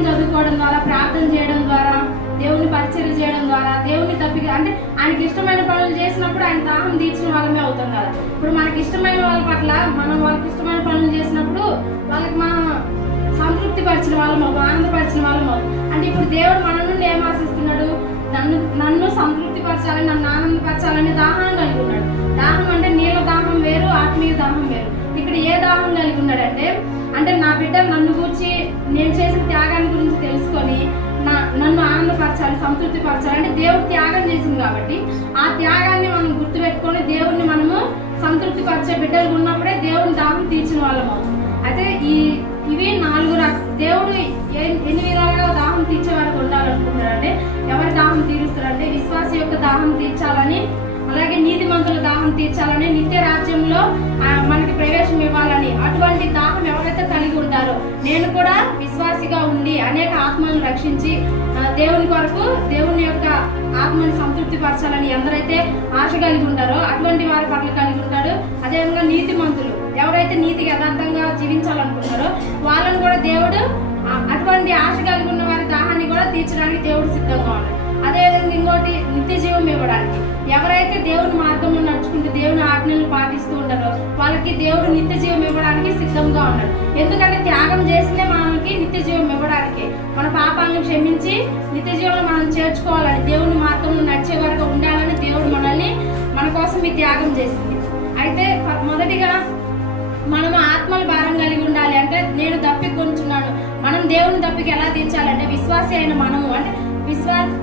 చదువుకోవడం ద్వారా, ప్రార్థన చేయడం ద్వారా, దేవుని పరిచర్య చేయడం ద్వారా, దేవుని తప్పిక అంటే ఆయనకి ఇష్టమైన పనులు చేసినప్పుడు ఆయన దాహం తీర్చిన వాళ్ళమే అవుతాం కదా. ఇప్పుడు మనకి ఇష్టమైన వాళ్ళ పట్ల మనం వాళ్ళకి ఇష్టమైన పనులు చేసినప్పుడు వాళ్ళకి మనం సంతృప్తి పరిచిన వాళ్ళం, ఆనందపరిచిన వాళ్ళం. అంటే ఇప్పుడు దేవుడు మన నుండి ఏం ఆశిస్తున్నాడు? నన్ను సంతృప్తి పరచాలని, నన్ను ఆనందపరచాలని దాహాన్ని కలిగి ఉన్నాడు. దాహం అంటే నీళ్ళ దాహం వేరు, ఆత్మీయ దాహం వేరు. ఇక్కడ ఏ దాహం కలిగి ఉన్నాడంటే, అంటే నా బిడ్డ నన్ను గురించి, నేను చేసిన త్యాగాన్ని గురించి తెలుసుకొని నన్ను ఆనందపరచాలి, సంతృప్తి పరచాలి. అంటే దేవుడు త్యాగం చేసింది కాబట్టి ఆ త్యాగాన్ని మనం గుర్తుపెట్టుకొని దేవుడిని మనము సంతృప్తి పరిచే బిడ్డలు ఉన్నప్పుడే దేవుని దాహం తీర్చిన వాళ్ళం అవుతాం. అయితే ఇవి 4 దేవుడు ఎన్ని విధాలుగా దాహం తీర్చే వరకు ఉండాలనుకుంటాడంటే, ఎవరి దాహం తీరుస్తాడంటే విశ్వాస యొక్క దాహం తీర్చాలని అలాగే నీతిమంతుల దాహం తీర్చాలని, నిత్య రాజ్యంలో మనకి ప్రవేశం ఇవ్వాలని, అటువంటి దాహం ఎవరైతే కలిగి ఉంటారో, నేను కూడా విశ్వాసిగా ఉండి అనేక ఆత్మలను రక్షించి దేవుని కొరకు దేవుని యొక్క ఆత్మని సంతృప్తి పరచాలని ఎందరైతే ఆశ కలిగి ఉంటారో అటువంటి వారి పట్ల కలిగి ఉంటాడు. అదేవిధంగా నీతిమంతులు ఎవరైతే నీతికి యథార్థంగా జీవించాలనుకుంటారో వాళ్ళని కూడా దేవుడు అటువంటి ఆశ కలిగి ఉన్న వారి దాహాన్ని కూడా తీర్చడానికి దేవుడు సిద్ధంగా ఉన్నాడు. అదేవిధంగా ఇంకోటి నిత్య జీవం ఇవ్వడానికి, ఎవరైతే దేవుని మార్గంలో నడుచుకుంటూ దేవుని ఆజ్ఞలను పాటిస్తూ ఉంటారో వాళ్ళకి దేవుడు నిత్య జీవం ఇవ్వడానికి సిద్ధంగా ఉన్నాడు. ఎందుకంటే త్యాగం చేసినే మనకి నిత్య జీవం ఇవ్వడానికి, మన పాపాలను క్షమించి నిత్య జీవంలో మనం చేర్చుకోవాలని, దేవుని మార్గంలో నడిచే వరకు ఉండాలని దేవుడు మనల్ని మన కోసం ఈ త్యాగం చేసింది. అయితే మొదటిగా మనము ఆత్మల భారం కలిగి ఉండాలి. అంటే నేను దప్పిక కొంచున్నాను, మనం దేవుని దప్పిక ఎలా తీర్చాలంటే విశ్వాసి అయిన మనము, అంటే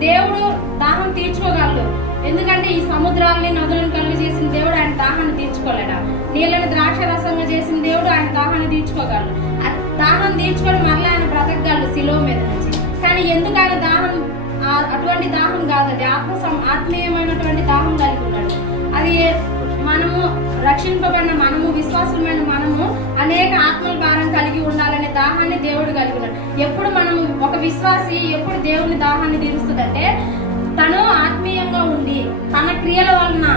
దేవుడు దాహం తీర్చుకోగలడు. ఎందుకంటే ఈ సముద్రాలని నదులను కలుగు చేసిన దేవుడు ఆయన దాహాన్ని తీర్చుకోలేడా, నీళ్ళని ద్రాక్ష రసంగా చేసిన దేవుడు ఆయన దాహాన్ని తీర్చుకోగలడు. దాహం తీర్చుకొని మరలా ఆయన బ్రతకగలడు శిలువ మీద నుంచి. కానీ ఎందుకు ఆయన దాహం అటువంటి దాహం కాదు, అది ఆత్మీయమైనటువంటి దాహం కలిగి ఉన్నాడు. అది మనము రక్షింపబడిన మనము, విశ్వాసమైన మనము అనేక ఆత్మల భారం కలిగి ఉండాలనే దాహాన్ని దేవుడు కలిగి ఉన్నాడు. ఎప్పుడు మనము ఒక విశ్వాసి ఎప్పుడు దేవుని దాహాన్ని తీరుస్తుందంటే తను ఆత్మీయంగా ఉండి తన క్రియల వలన,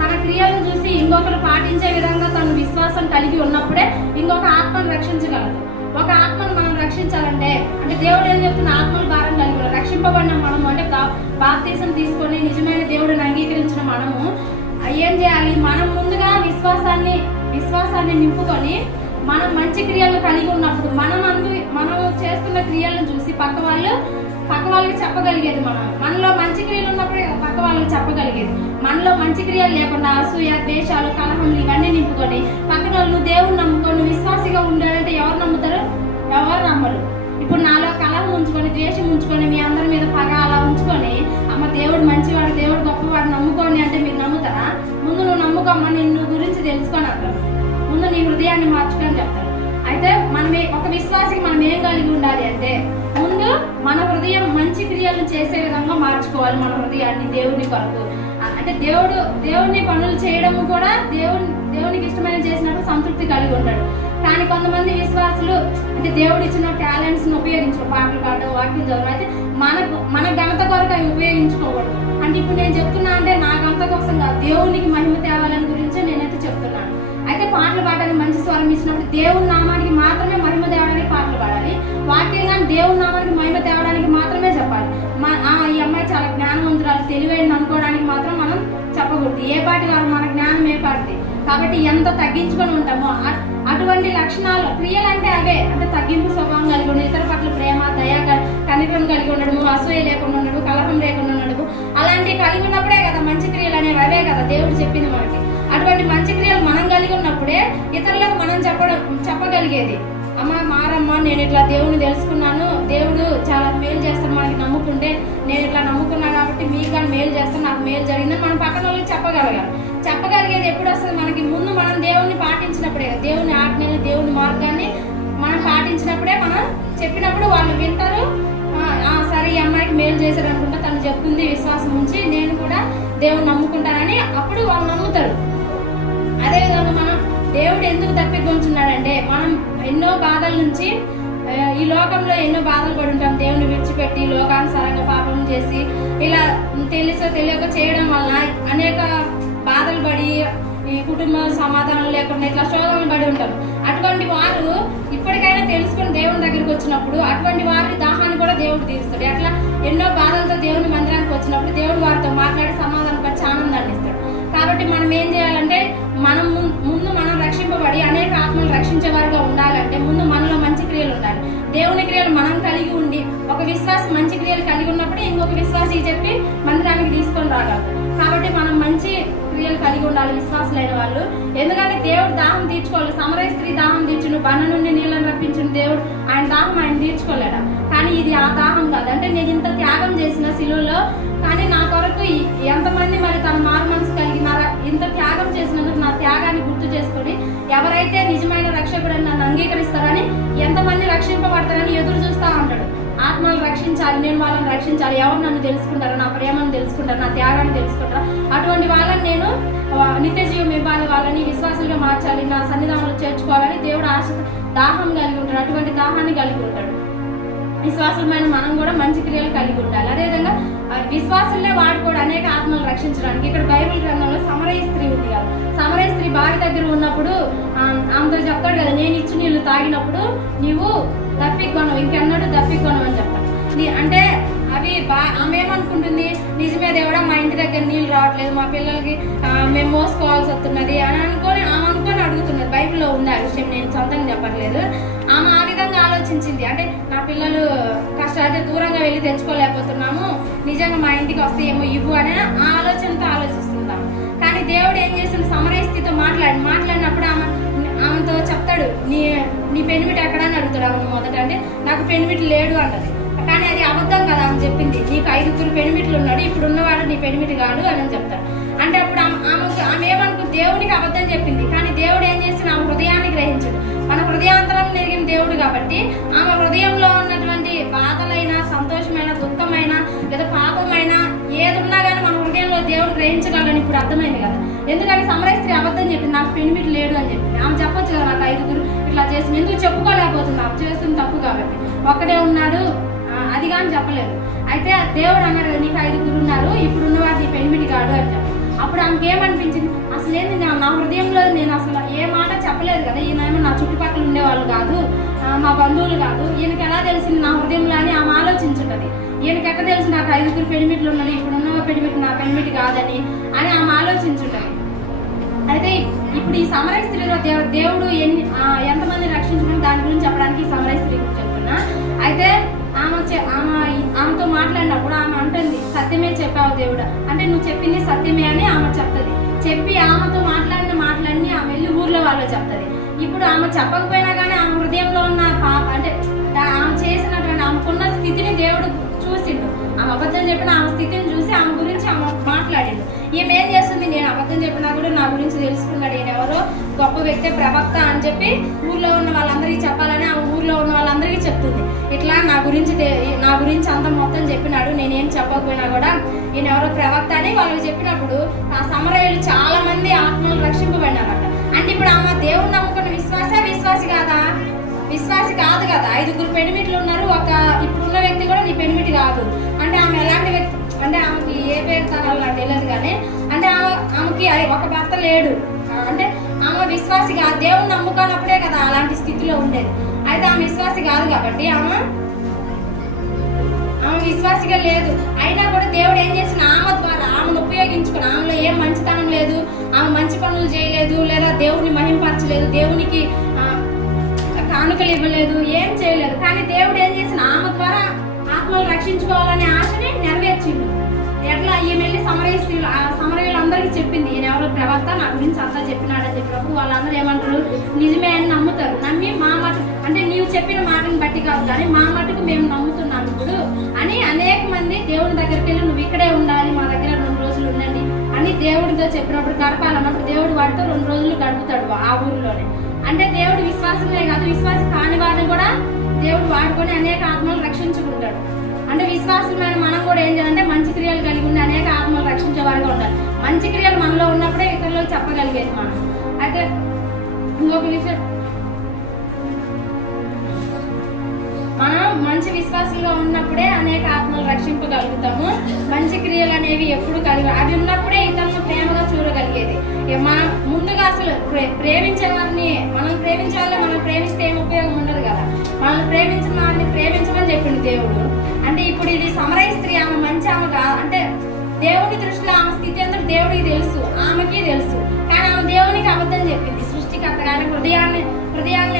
తన క్రియలను చూసి ఇంకొకరు పాటించే విధంగా తను విశ్వాసం కలిగి ఉన్నప్పుడే ఇంకొక ఆత్మను రక్షించగలదు. ఒక ఆత్మను మనం రక్షించాలంటే అంటే దేవుడు ఏం చెప్తున్న ఆత్మల భారం కలిగి ఉన్నాడు. రక్షింపబడిన మనము అంటే బాప్తీసం తీసుకొని నిజమైన దేవుడిని అంగీకరించిన మనము ఏం చేయాలి, మనం ముందుగా విశ్వాసాన్ని నింపుకొని మనం మంచి క్రియలు కలిగి ఉన్నప్పుడు మనం చేస్తున్న క్రియలను చూసి పక్క వాళ్ళకి చెప్పగలిగేది. మనలో మంచి క్రియలు ఉన్నప్పుడు పక్క వాళ్ళకి చెప్పగలిగేది. మనలో మంచి క్రియలు లేకుండా అసూయ, ద్వేషాలు, కలహములు ఇవన్నీ నింపుకొని పక్కన వాళ్ళు దేవుని నమ్ముకొని విశ్వాసిగా ఉండాలంటే ఎవరు నమ్ముతారు? ఎవరు నమ్మరు. ఇప్పుడు నాలో కలహం ఉంచుకొని, ద్వేషం ఉంచుకొని, మీ అందరి మీద పగ అలా ఉంచుకొని అమ్మ దేవుడు మంచివాడు, దేవుడు గొప్పవాడు నమ్ముకోండి అంటే మీరు నమ్ముతారా? ముందు నువ్వు నమ్ముకోమ్మా, నిన్ను గురించి తెలుసుకొని అంటారు. ముందు నీ హృదయాన్ని మార్చుకొని చెప్తారు. అయితే ఒక విశ్వాసికి మనం ఏం కలిగి ఉండాలి అంటే ముందు మన హృదయం మంచి క్రియలను చేసే విధంగా మార్చుకోవాలి మన హృదయాన్ని దేవుని కొరకు. అంటే దేవుని పనులు చేయడము కూడా దేవునికి ఇష్టమైన చేసినప్పుడు సంతృప్తి కలిగి ఉంటాడు. కానీ కొంతమంది విశ్వాసులు అంటే దేవుడు ఇచ్చిన టాలెంట్స్ ని ఉపయోగించుకో, పాటలు పాడడం, వాక్యం చదవడం, అయితే మన ఘనత కొరకు అవి ఉపయోగించుకోకూడదు. అంటే ఇప్పుడు నేను చెప్తున్నా అంటే నా ఘనత కోసం కాదు, దేవునికి మహిమ తేవాలని గురించి నేనైతే చెప్తున్నాను. అయితే పాటలు పాడడానికి మంచి స్వరం ఇచ్చినప్పుడు దేవుని నామానికి మాత్రమే మహిమ తేవడానికి పాటలు పాడాలి. వాక్యం కానీ దేవుని నామానికి మహిమ తేవడానికి మాత్రమే చెప్పాలి. ఈ అమ్మాయి చాలా జ్ఞానవంతురాలు, తెలివైన అనుకోవడానికి మాత్రం మనం చెప్పకూడదు. ఏ పాటి వారు మన జ్ఞానం ఏ పాటిది. కాబట్టి ఎంత తగ్గించుకొని ఉంటామో అటువంటి లక్షణాలు, క్రియలు అంటే అవే. అంటే తగ్గింపు స్వభావం కలిగి ఉండడం, ఇతర పట్ల ప్రేమ, దయ, కనికరం కలిగి ఉండడము, అసూయ లేకుండా ఉండడు, కలహం లేకుండా ఉండడు, అలాంటివి కలిగి ఉన్నప్పుడే కదా మంచి క్రియలు అనేవి. అవే కదా దేవుడు చెప్పింది మనకి. అటువంటి మంచి క్రియలు మనం కలిగి ఉన్నప్పుడే ఇతరులకు మనం చెప్పగలిగేది. అమ్మ మారమ్మ, నేను ఇట్లా దేవుని తెలుసుకున్నాను, దేవుడు చాలా మేలు చేస్తాను మనకి నమ్ముకుంటే, నేను ఇట్లా నమ్ముకున్నా కాబట్టి మీకు కానీ మేలు చేస్తాను, నాకు మేలు జరిగిందని మనం పక్కన వాళ్ళకి చెప్పగలిగేది ఎప్పుడు వస్తుంది మనకి? ముందు మనం దేవుణ్ణి పాటించినప్పుడే, దేవుని ఆజ్ఞని, దేవుని మార్గాన్ని మనం పాటించినప్పుడే, మనం చెప్పినప్పుడు వాళ్ళు వింటారు. సరే ఈ అమ్మాయికి మేలు చేశారు అనుకుంటా, తను చెప్తుంది విశ్వాసం ఉంచి నేను కూడా దేవుని నమ్ముకుంటానని అప్పుడు వాళ్ళు నమ్ముతారు. అదేవిధంగా మనం దేవుడు ఎందుకు తప్పికొంచున్నాడంటే మనం ఎన్నో బాధల నుంచి, ఈ లోకంలో ఎన్నో బాధలు పడి ఉంటాం. దేవుని విడిచిపెట్టి లోకానుసారంగా పాపం చేసి ఇలా తెలుసో తెలియక చేయడం వలన అనేక బాధలు పడి ఈ కుటుంబ సమాధానం లేకుండా ఇట్లా శోధనలు పడి ఉంటాం. అటువంటి వారు ఇప్పటికైనా తెలుసుకుని దేవుని దగ్గరికి వచ్చినప్పుడు అటువంటి వారి దాహాన్ని కూడా దేవుడు తీరుస్తాడు. అట్లా ఎన్నో బాధలతో దేవుని మందిరానికి వచ్చినప్పుడు దేవుడు వారితో మాట్లాడి సమాధానం పరిచి ఆనందాన్ని ఇస్తాడు. కాబట్టి మనం ఏం చేయాలంటే ముందు మనం రక్షింపబడి అనేక ఆత్మలు రక్షించే వారుగా ఉండాలంటే ముందు మనలో మంచి క్రియలు ఉండాలి. దేవుని క్రియలు మనం కలిగి ఉండి ఒక విశ్వాసం మంచి క్రియలు కలిగి ఉన్నప్పుడు ఇంకొక విశ్వాసి చెప్పి మందిరానికి తీసుకొని రాగలరు. కాబట్టి మనం మంచి క్రియలు కలిగి ఉండాలి విశ్వాసులైన వాళ్ళు. ఎందుకంటే దేవుడు దాహం తీర్చుకోవాలి. సమరయ స్త్రీ దాహం తీర్చును, బండ నుండి నీళ్ళని రప్పించిన దేవుడు ఆయన దాహం ఆయన తీర్చుకోలేడా. కానీ ఇది ఆ దాహం కాదు. అంటే నేను ఇంత త్యాగం చేసిన శిలువలో, కానీ నా కొరకు ఎంతమంది మరి తన మారు మనసు కలిగినారా, ఇంత త్యాగం చేసినందుకు నా త్యాగాన్ని గుర్తు చేసుకొని ఎవరైతే నిజమైన రక్షకుడని నన్ను అంగీకరిస్తారని, ఎంతమంది రక్షింపబడతారని ఎదురు చూస్తా ఉంటాడు. ఆత్మలు రక్షించాలి, నేను వాళ్ళని రక్షించాలి, ఎవరు నన్ను తెలుసుకుంటారో, నా ప్రేమను తెలుసుకుంటారు, నా త్యాగాన్ని తెలుసుకుంటారు, అటువంటి వాళ్ళని నేను నిత్య జీవం ఇవ్వాలి, వాళ్ళని విశ్వాసులుగా మార్చాలి, నా సన్నిధానంలో చేర్చుకోవాలని దేవుడు ఆశ దాహం కలిగి ఉంటాడు. అటువంటి దాహాన్ని కలిగి ఉంటాడు. విశ్వాసమైన మనం కూడా మంచి క్రియలు కలిగి ఉండాలి. అదేవిధంగా విశ్వాసులనే వాడుకోవడం అనేక ఆత్మలు రక్షించడానికి. ఇక్కడ బైబిల్ గ్రంథంలో సమరయ స్త్రీ ఉంది కదా, సమరయ స్త్రీ బావి దగ్గర ఉన్నప్పుడు ఆమెతో చెప్తాడు కదా, నేను ఇచ్చి నీళ్ళు తాగినప్పుడు నీవు దప్పికొనవు, ఇంకెన్నడూ దప్పికొనవు అని చెప్తాను. అంటే అవి ఆమె ఏమనుకుంటుంది, నిజమే దేవుడా మా ఇంటి దగ్గర నీళ్ళు రావట్లేదు, మా పిల్లలకి మేము మోసుకోవాల్సి వస్తున్నది అని అనుకొని అడుగుతున్నది. బైబిల్లో ఉంది ఆ విషయం, నేను సొంతంగా చెప్పట్లేదు. ఆమె ఆ విధంగా ఆలోచించింది. అంటే నా పిల్లలు కష్టాలు దూరంగా వెళ్ళి తెచ్చుకోలేకపోతున్నాము, నిజంగా మా ఇంటికి వస్తే ఏమో ఇవ్వు అనే ఆ ఆలోచనతో ఆలోచిస్తుందాం. కానీ దేవుడు ఏం చేస్తుంది, సమరయ స్త్రీతో మాట్లాడినప్పుడు ఆమెతో చెప్తాడు, నీ పెనిమిటి ఎక్కడని అడుగుతాడు ఆమెను మొదట. అంటే నాకు పెనిమిటి లేడు అంటది. కానీ అది అబద్ధం కదా ఆమె చెప్పింది, నీకు 5 పెనిమిట్లు ఉన్నాడు, ఇప్పుడు ఉన్నవాడు నీ పెనిమిటి కాడు అని చెప్తాడు. అంటే అప్పుడు ఆమె ఏమనుకు దేవునికి అబద్ధం చెప్పింది. కానీ దేవుడు ఏం చేసిన ఆమె హృదయాన్ని గ్రహించాడు. మన హృదయాంతరం నెరిగిన దేవుడు కాబట్టి ఆమె హృదయంలో ఉన్నటువంటి బాధలైన, సంతోషమైన, దుఃఖమైన లేదా పాపమైన ఏదున్నా కానీ మన హృదయంలో దేవుడు గ్రహించగలని ఇప్పుడు అర్థమైంది కదా. ఎందుకంటే సమరయ స్త్రీ అబద్ధం చెప్పింది, నాకు పెనిమిటి లేడు అని చెప్పింది. ఆమె చెప్పొచ్చు కదా, నాకు 5 ఇట్లా చేసింది, ఎందుకు చెప్పుకోలేకపోతుంది, ఆమె చేస్తుంది తప్పు కాబట్టి. ఒక్కడే ఉన్నాడు అది కానీ చెప్పలేదు. అయితే దేవుడు అన్నాడు కదా, నీకు 5 ఉన్నారు, ఇప్పుడు ఉన్నవాడు నీ పెనిమిటి కాడు అని చెప్పి. అప్పుడు ఆమెకి ఏమనిపించింది, అసలు ఏంది నా హృదయంలో నేను అసలు ఏ మాట చెప్పలేదు కదా, ఈయనేమో నా చుట్టుపక్కల ఉండేవాళ్ళు కాదు, మా బంధువులు కాదు, ఈయనకి ఎలా తెలిసింది నా హృదయంలో అని ఆమె ఆలోచించుంటది. ఈయనకి ఎక్కడ తెలిసి నాకు 5 పెనిమిట్లు ఉన్నది, ఇప్పుడు ఉన్న పెనిమిటి నా పెనిమిటి కాదని అని ఆమె ఆలోచించుంటది. అయితే ఇప్పుడు ఈ సమరయ స్త్రీలో దేవుడు ఎంతమంది రక్షించుకుని దాని గురించి చెప్పడానికి ఈ సమరయ స్త్రీ గురించి చెప్తున్నా. అయితే ఆమెతో మాట్లాడినప్పుడు ఆమె అంటుంది, సత్యమే చెప్పావు దేవుడు, అంటే నువ్వు చెప్పింది సత్యమే అని ఆమె చెప్తుంది. చెప్పి ఆమెతో మాట్లాడిన మాటలన్నీ ఆమె వెళ్ళి ఊర్లో వాళ్ళు చెప్తుంది. ఇప్పుడు ఆమె చెప్పకపోయినా కానీ ఆమె హృదయంలో ఉన్న అంటే ఆమె చేసినటువంటి ఆమెకున్న స్థితిని దేవుడు చూసిండు. ఆమె అబద్ధం చెప్పిన ఆమె స్థితిని చూసి ఆమె గురించి ఆమె మాట్లాడిండు. ఈమె ఏం చేస్తుంది, నేను అబద్ధం చెప్పినా కూడా నా గురించి తెలుసుకున్నాడు, ఈయన ఎవరో గొప్ప వ్యక్తి, ప్రవక్త అని చెప్పి ఊర్లో ఉన్న వాళ్ళందరికీ చెప్పాలని ఆమె ఊర్లో ఉన్న వాళ్ళందరికీ చెప్తుంది. ఇట్లా నా గురించి అంతా మొత్తం చెప్పినాడు, నేనేం చెప్పకపోయినా కూడా ఈయన ఎవరో ప్రవక్త అని వాళ్ళకి చెప్పినప్పుడు ఆ సమరయులు చాలా మంది ఆత్మలు రక్షింపబడినారట. అంటే ఇప్పుడు ఆమె దేవుడు నమ్ముకున్న విశ్వాసి కాదా? విశ్వాసి కాదు కదా. 5 పెనిమిట్లు ఉన్నారు, ఇప్పుడున్న వ్యక్తి కూడా నీ పెనిమిటి కాదు. అంటే ఆమె ఎలాంటి వ్యక్తి అంటే ఆమెకి ఏ పేరు తనాలో నాకు తెలియదు కానీ, అంటే ఆమెకి ఒక భర్త లేడు. అంటే ఆమె విశ్వాసి కాదు, దేవుని నమ్ముకున్నప్పుడే కదా అలాంటి స్థితిలో ఉండేది. అయితే ఆమె విశ్వాసి కాదు కాబట్టి ఆమె విశ్వాసిగా లేదు. అయినా కూడా దేవుడు ఏం చేసిన ఆమె ద్వారా ఆమెను ఉపయోగించుకుని, ఆమెలో ఏం మంచితనం లేదు, ఆమె మంచి పనులు చేయలేదు, లేదా దేవుని మహింపరచలేదు, దేవునికి కానుకలు ఇవ్వలేదు, ఏం చేయలేదు. కానీ దేవుడు ఏం చేసిన ఆమె ద్వారా ఆత్మలు రక్షించుకోవాలనే ఆశని నెరవేర్చిండు. ఎట్లా ఈమె వెళ్ళి సమరయులందరికీ చెప్పింది, ఈయన ఎవరో ప్రవక్త, నా గురించి అంతా చెప్పినాడని చెప్పినప్పుడు వాళ్ళందరూ ఏమంటారు, నిజమే అని నమ్ముతారు. నమ్మి మా మాట అంటే నీవు చెప్పిన మాటను బట్టి కాదు కానీ మా మటుకు మేము నమ్ముతున్నాం ఇప్పుడు అని అనేక మంది దేవుని దగ్గరికి వెళ్ళి నువ్వు ఇక్కడే ఉండాలి, మా దగ్గర 2 రోజులు ఉండండి అని దేవుడితో చెప్పినప్పుడు, గడపాలన్నప్పుడు దేవుడు వాడితో 2 రోజులు గడుపుతాడు ఆ ఊరిలోనే. అంటే దేవుడు విశ్వాసమే కాదు, విశ్వాసం కాని వారిని కూడా దేవుడు వాడుకొని అనేక ఆత్మలు రక్షించుకుంటాడు. అంటే విశ్వాసమైన మనం కూడా ఏం చేయాలంటే మంచి క్రియలు కలిగి ఉండి అనేక ఆత్మలు రక్షించే వారిగా ఉండాలి. మంచి క్రియలు మనలో ఉన్నప్పుడే ఇతరులకు చెప్పగలిగేది మనం. అయితే ఇంకొక విషయం, మనం మంచి విశ్వాసంగా ఉన్నప్పుడే అనేక ఆత్మలు రక్షింపగలుగుతాము. మంచి క్రియలు అనేవి ఎప్పుడు కలిగి అవి ఉన్నప్పుడే ఇతరులను ప్రేమగా చూడగలిగేది. మనం ముందుగా అసలు ప్రేమించే వారిని మనం ప్రేమించే వాళ్ళని మనం ప్రేమిస్తే ఏం ఉపయోగం ఉండదు కదా. మనల్ని ప్రేమించిన వారిని ప్రేమించమని చెప్పింది దేవుడు. అంటే ఇప్పుడు ఇది సమరయ స్త్రీ, ఆమె మంచి ఆమె కాదు. అంటే దేవుని దృష్టిలో ఆమె స్థితి అందరూ దేవుడికి తెలుసు, ఆమెకి తెలుసు. కానీ ఆమె దేవునికి అబద్ధం చెప్పింది. సృష్టికర్త కానీ హృదయాన్ని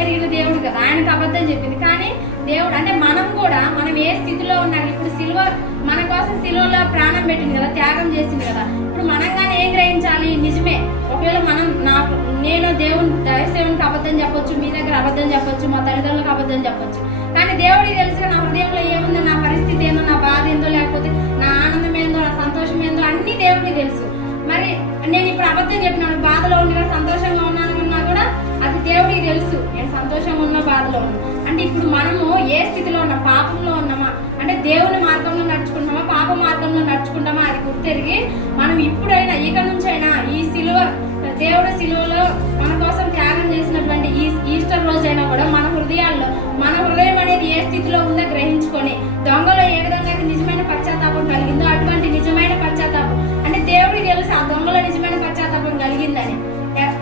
ఎరిగిన దేవుడు కదా, ఆయనకు అబద్ధం చెప్పింది. కానీ దేవుడు అంటే మనం ఏ స్థితిలో ఉన్నాం, ఇప్పుడు సిలువ మన కోసం సిలువలో ప్రాణం పెట్టింది కదా, త్యాగం చేసింది కదా. ఇప్పుడు మనం కానీ ఏం గ్రహించాలి, నిజమే ఒకవేళ నేను దైవసేవునికి అబద్ధం చెప్పొచ్చు, మీ దగ్గర అబద్ధం చెప్పొచ్చు, మా తల్లిదండ్రులకు అబద్ధం చెప్పొచ్చు. కానీ దేవుడికి తెలుసు నా హృదయంలో ఏముందో, నా పరిస్థితి ఏందో, నా బాధ ఏందో, లేకపోతే నా ఆనందం ఏందో, నా సంతోషం ఏందో అన్ని దేవుడికి తెలుసు. మరి నేను ఇప్పుడు అబద్ధం చెప్పినాను, బాధలో ఉండి కూడా సంతోషంగా ఉన్నానన్నా కూడా అది దేవుడికి తెలుసు, నేను సంతోషంగా ఉన్నా బాధలో ఉన్నా. అంటే ఇప్పుడు మనము ఏ స్థితిలో ఉన్నాం, పాపంలో ఉన్నామా, అంటే దేవుని మార్గంలో నడుచుకుంటున్నామా, పాప మార్గంలో నడుచుకుంటామో అది గుర్తెరిగి మనం ఇప్పుడైనా ఇక నుంచైనా ఈ సిలువ దేవుడు సిలువలో మన కోసం త్యాగం చేసినటువంటి ఈ ఈస్టర్ రోజైనా కూడా మన హృదయాల్లో మన హృదయం అనేది ఏ స్థితిలో ఉందో గ్రహించుకొని దొంగలో ఏ విధంగా అయితే నిజమైన పశ్చాత్తాపం కలిగిందో అటువంటి నిజమైన పశ్చాత్తాపం అంటే దేవుడికి తెలుసు ఆ దొంగలో నిజమైన పశ్చాత్తాపం కలిగిందని.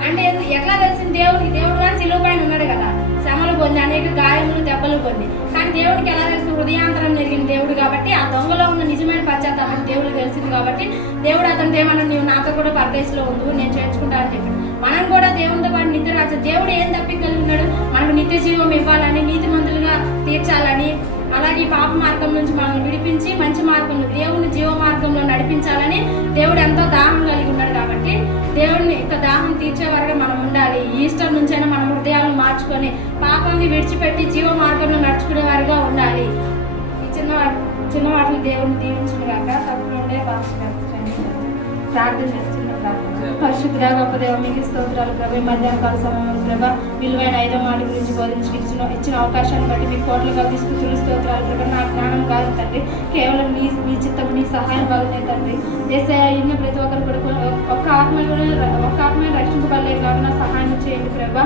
అంటే ఎట్లా తెలిసింది? దేవుడు కానీ సిలువ పైన ఉన్నాడు కదా, శ్రమలు పొంది అనేక గాయములు దెబ్బలు పొంది, కానీ దేవుడికి ఎలా తెలుసు? హృదయాంతరం జరిగిన దేవుడు కాబట్టి ఆ దొంగలో ఉన్న నిజమైన పశ్చాత్తాపం దేవుడికి తెలిసింది కాబట్టి దేవుడు అతను ఏమన్నా నీవు నాతో కూడా పరదేశంలో ఉండు, నేను చేర్చుకుంటా అని చెప్పాడు. మనం కూడా దేవునితో పాటు నిద్ర రాజు దేవుడు ఏం తప్పికలుగున్నాడు? మనకు నిత్య జీవం ఇవ్వాలని, నీతిమంతులుగా తీర్చాలని, అలాగే పాప మార్గం నుంచి మనల్ని విడిపించి మంచి మార్గంలో దేవుని జీవ మార్గంలో నడిపించాలని దేవుడు ఎంతో దాహం కలిగి ఉన్నాడు. కాబట్టి దేవుడిని ఇక దాహం తీర్చే వరకు మనం ఉండాలి. ఈస్టర్ నుంచైనా మన హృదయాలను మార్చుకొని పాపాన్ని విడిచిపెట్టి జీవ మార్గంలో నడుచుకునే వారిగా ఉండాలి. ఈ చిన్న వాటిని దేవుడిని దీవించిన కాక తప్పుడు ఉండే ప్రార్థన చేస్తున్నాం. పరిశుద్ధ గొప్ప దేవ మీకు స్తోత్రాలు ప్రభు. మధ్యాహ్న కాల సమయం ప్రభ విలువైన 5వ మాట గురించి బోధించి ఇచ్చిన అవకాశాన్ని బట్టి మీకు కోట్లుగా స్థుతులు స్తోత్రాలు ప్రభ. నా జ్ఞానం కాదు తండ్రి, కేవలం మీ చిత్తం నీ సహాయం బాగునే తండ్రి. దేశ ఇన్న ప్రతి ఒక్కరు కూడా ఒక్క ఆత్మని రక్షింపబడలేదు కాకుండా సహాయం చేయండి ప్రభ.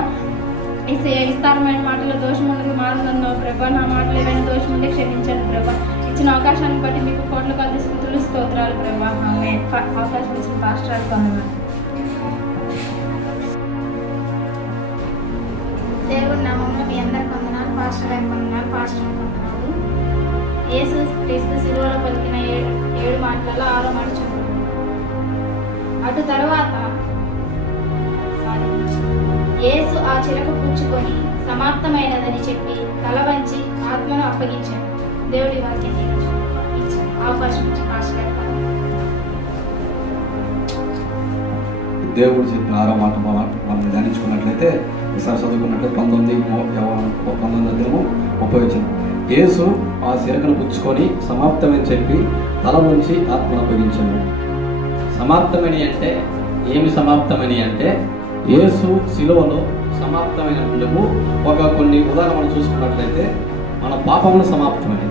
ఈ విస్తారమైన మాటలో దోషం ఉన్నది మారుతున్నావు ప్రభా. నా మాటలు ఏమైనా దోషం ఉంటే క్షమించండి ప్రభా. ఇచ్చిన అవకాశాన్ని బట్టి మీకు కోట్లుగా స్థుతులు స్తోత్రాలు ప్రభా. ఆమె అవకాశం ఇచ్చిన పాస్టర్లకు వందనాలు. దేవుడి నామంలో మీ అందరికి వందనాలు. పాస్టర్ గారికి వందనాలు. యేసు క్రీస్తు సిలువలో పలికిన 7 మాటలలో 6వ మాట చూడండి. అటు తరువాత యేసు ఆ చిరక పుచ్చుకొని సమాప్తమైనదని చెప్పి తల వంచి ఆత్మను అప్పగించాడు. దేవుడి వాక్యం ఇచ్చాడు. అవకాశం ఇచ్చి పాస్టర్ గారికి దేవుడు చెప్పిన 6వ మాట మనం ధ్యానించుకున్నట్లయితే ఒకసారి చదువుకున్నట్లయితే 19:30 యేసు ఆ సిరకను పుచ్చుకొని సమాప్తమని చెప్పి తల ఉంచి ఆత్మను అప్పగించాడు. సమాప్తమని అంటే ఏమి? సమాప్తమని అంటే యేసు సిలువలో సమాప్తమైనందుకు కొన్ని ఉదాహరణలు చూసుకున్నట్లయితే మన పాపములు సమాప్తమని.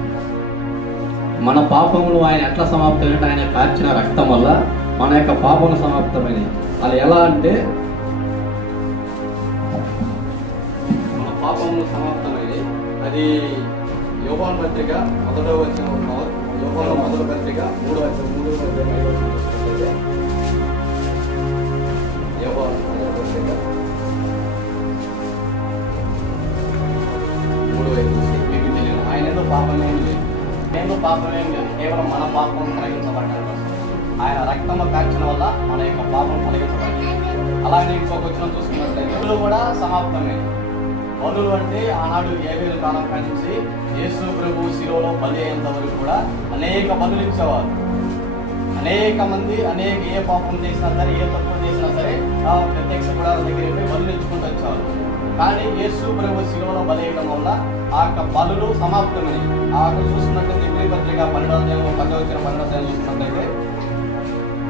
మన పాపములు ఆయన ఎట్లా సమాప్తమైనట్టు ఆయన కార్చిన రక్తం వల్ల మన యొక్క పాపములు సమాప్తమైనవి. అది ఎలా అంటే మన పాపములు సమాప్తమైనవి. అది యోహాను పత్రిక 1వ వచనం, యోహాను 1వ పత్రిక 3వ వచనం, 3వ అధ్యాయం 5వ వచనం చూసుకుంటే యోహాను 1వ పత్రిక 3వ వచనం మీకు తెలియదు ఆయన పాపమేం లేదు, నేను పాపమేం లేదు, కేవలం మన పాపం తొలగించబడ్డాడు. ఆయన రక్తము కార్చిన వల్ల మన యొక్క పాపం తొలగించబడింది. అలాగే ఇంకొక వచనం చూసుకున్నట్లయితే బలులు కూడా సమాప్తమే. బలులు అంటే ఆనాడు ఏవేలు కాలం నుంచి యేసు ప్రభు శిలువలో బలి అయ్యేంత వరకు కూడా అనేక బలులు ఇచ్చేవారు. అనేక మంది ఏ పాపం చేసినా సరే, ఏ తప్పు చేసినా సరే ప్రత్యక్ష గుడాల దగ్గరికి పోయి బలులు ఇచ్చుకుంటూ వచ్చేవారు. కానీ యేసు ప్రభు శిలువలో బలి వేయడం వల్ల ఆ యొక్క బలులు సమాప్తమని అక్కడ చూసుకున్నట్లయితే ఇబ్రీ పత్రిక 12వ అధ్యాయం 10వ వచనం 12వ అధ్యాయం చూసుకున్నట్లయితే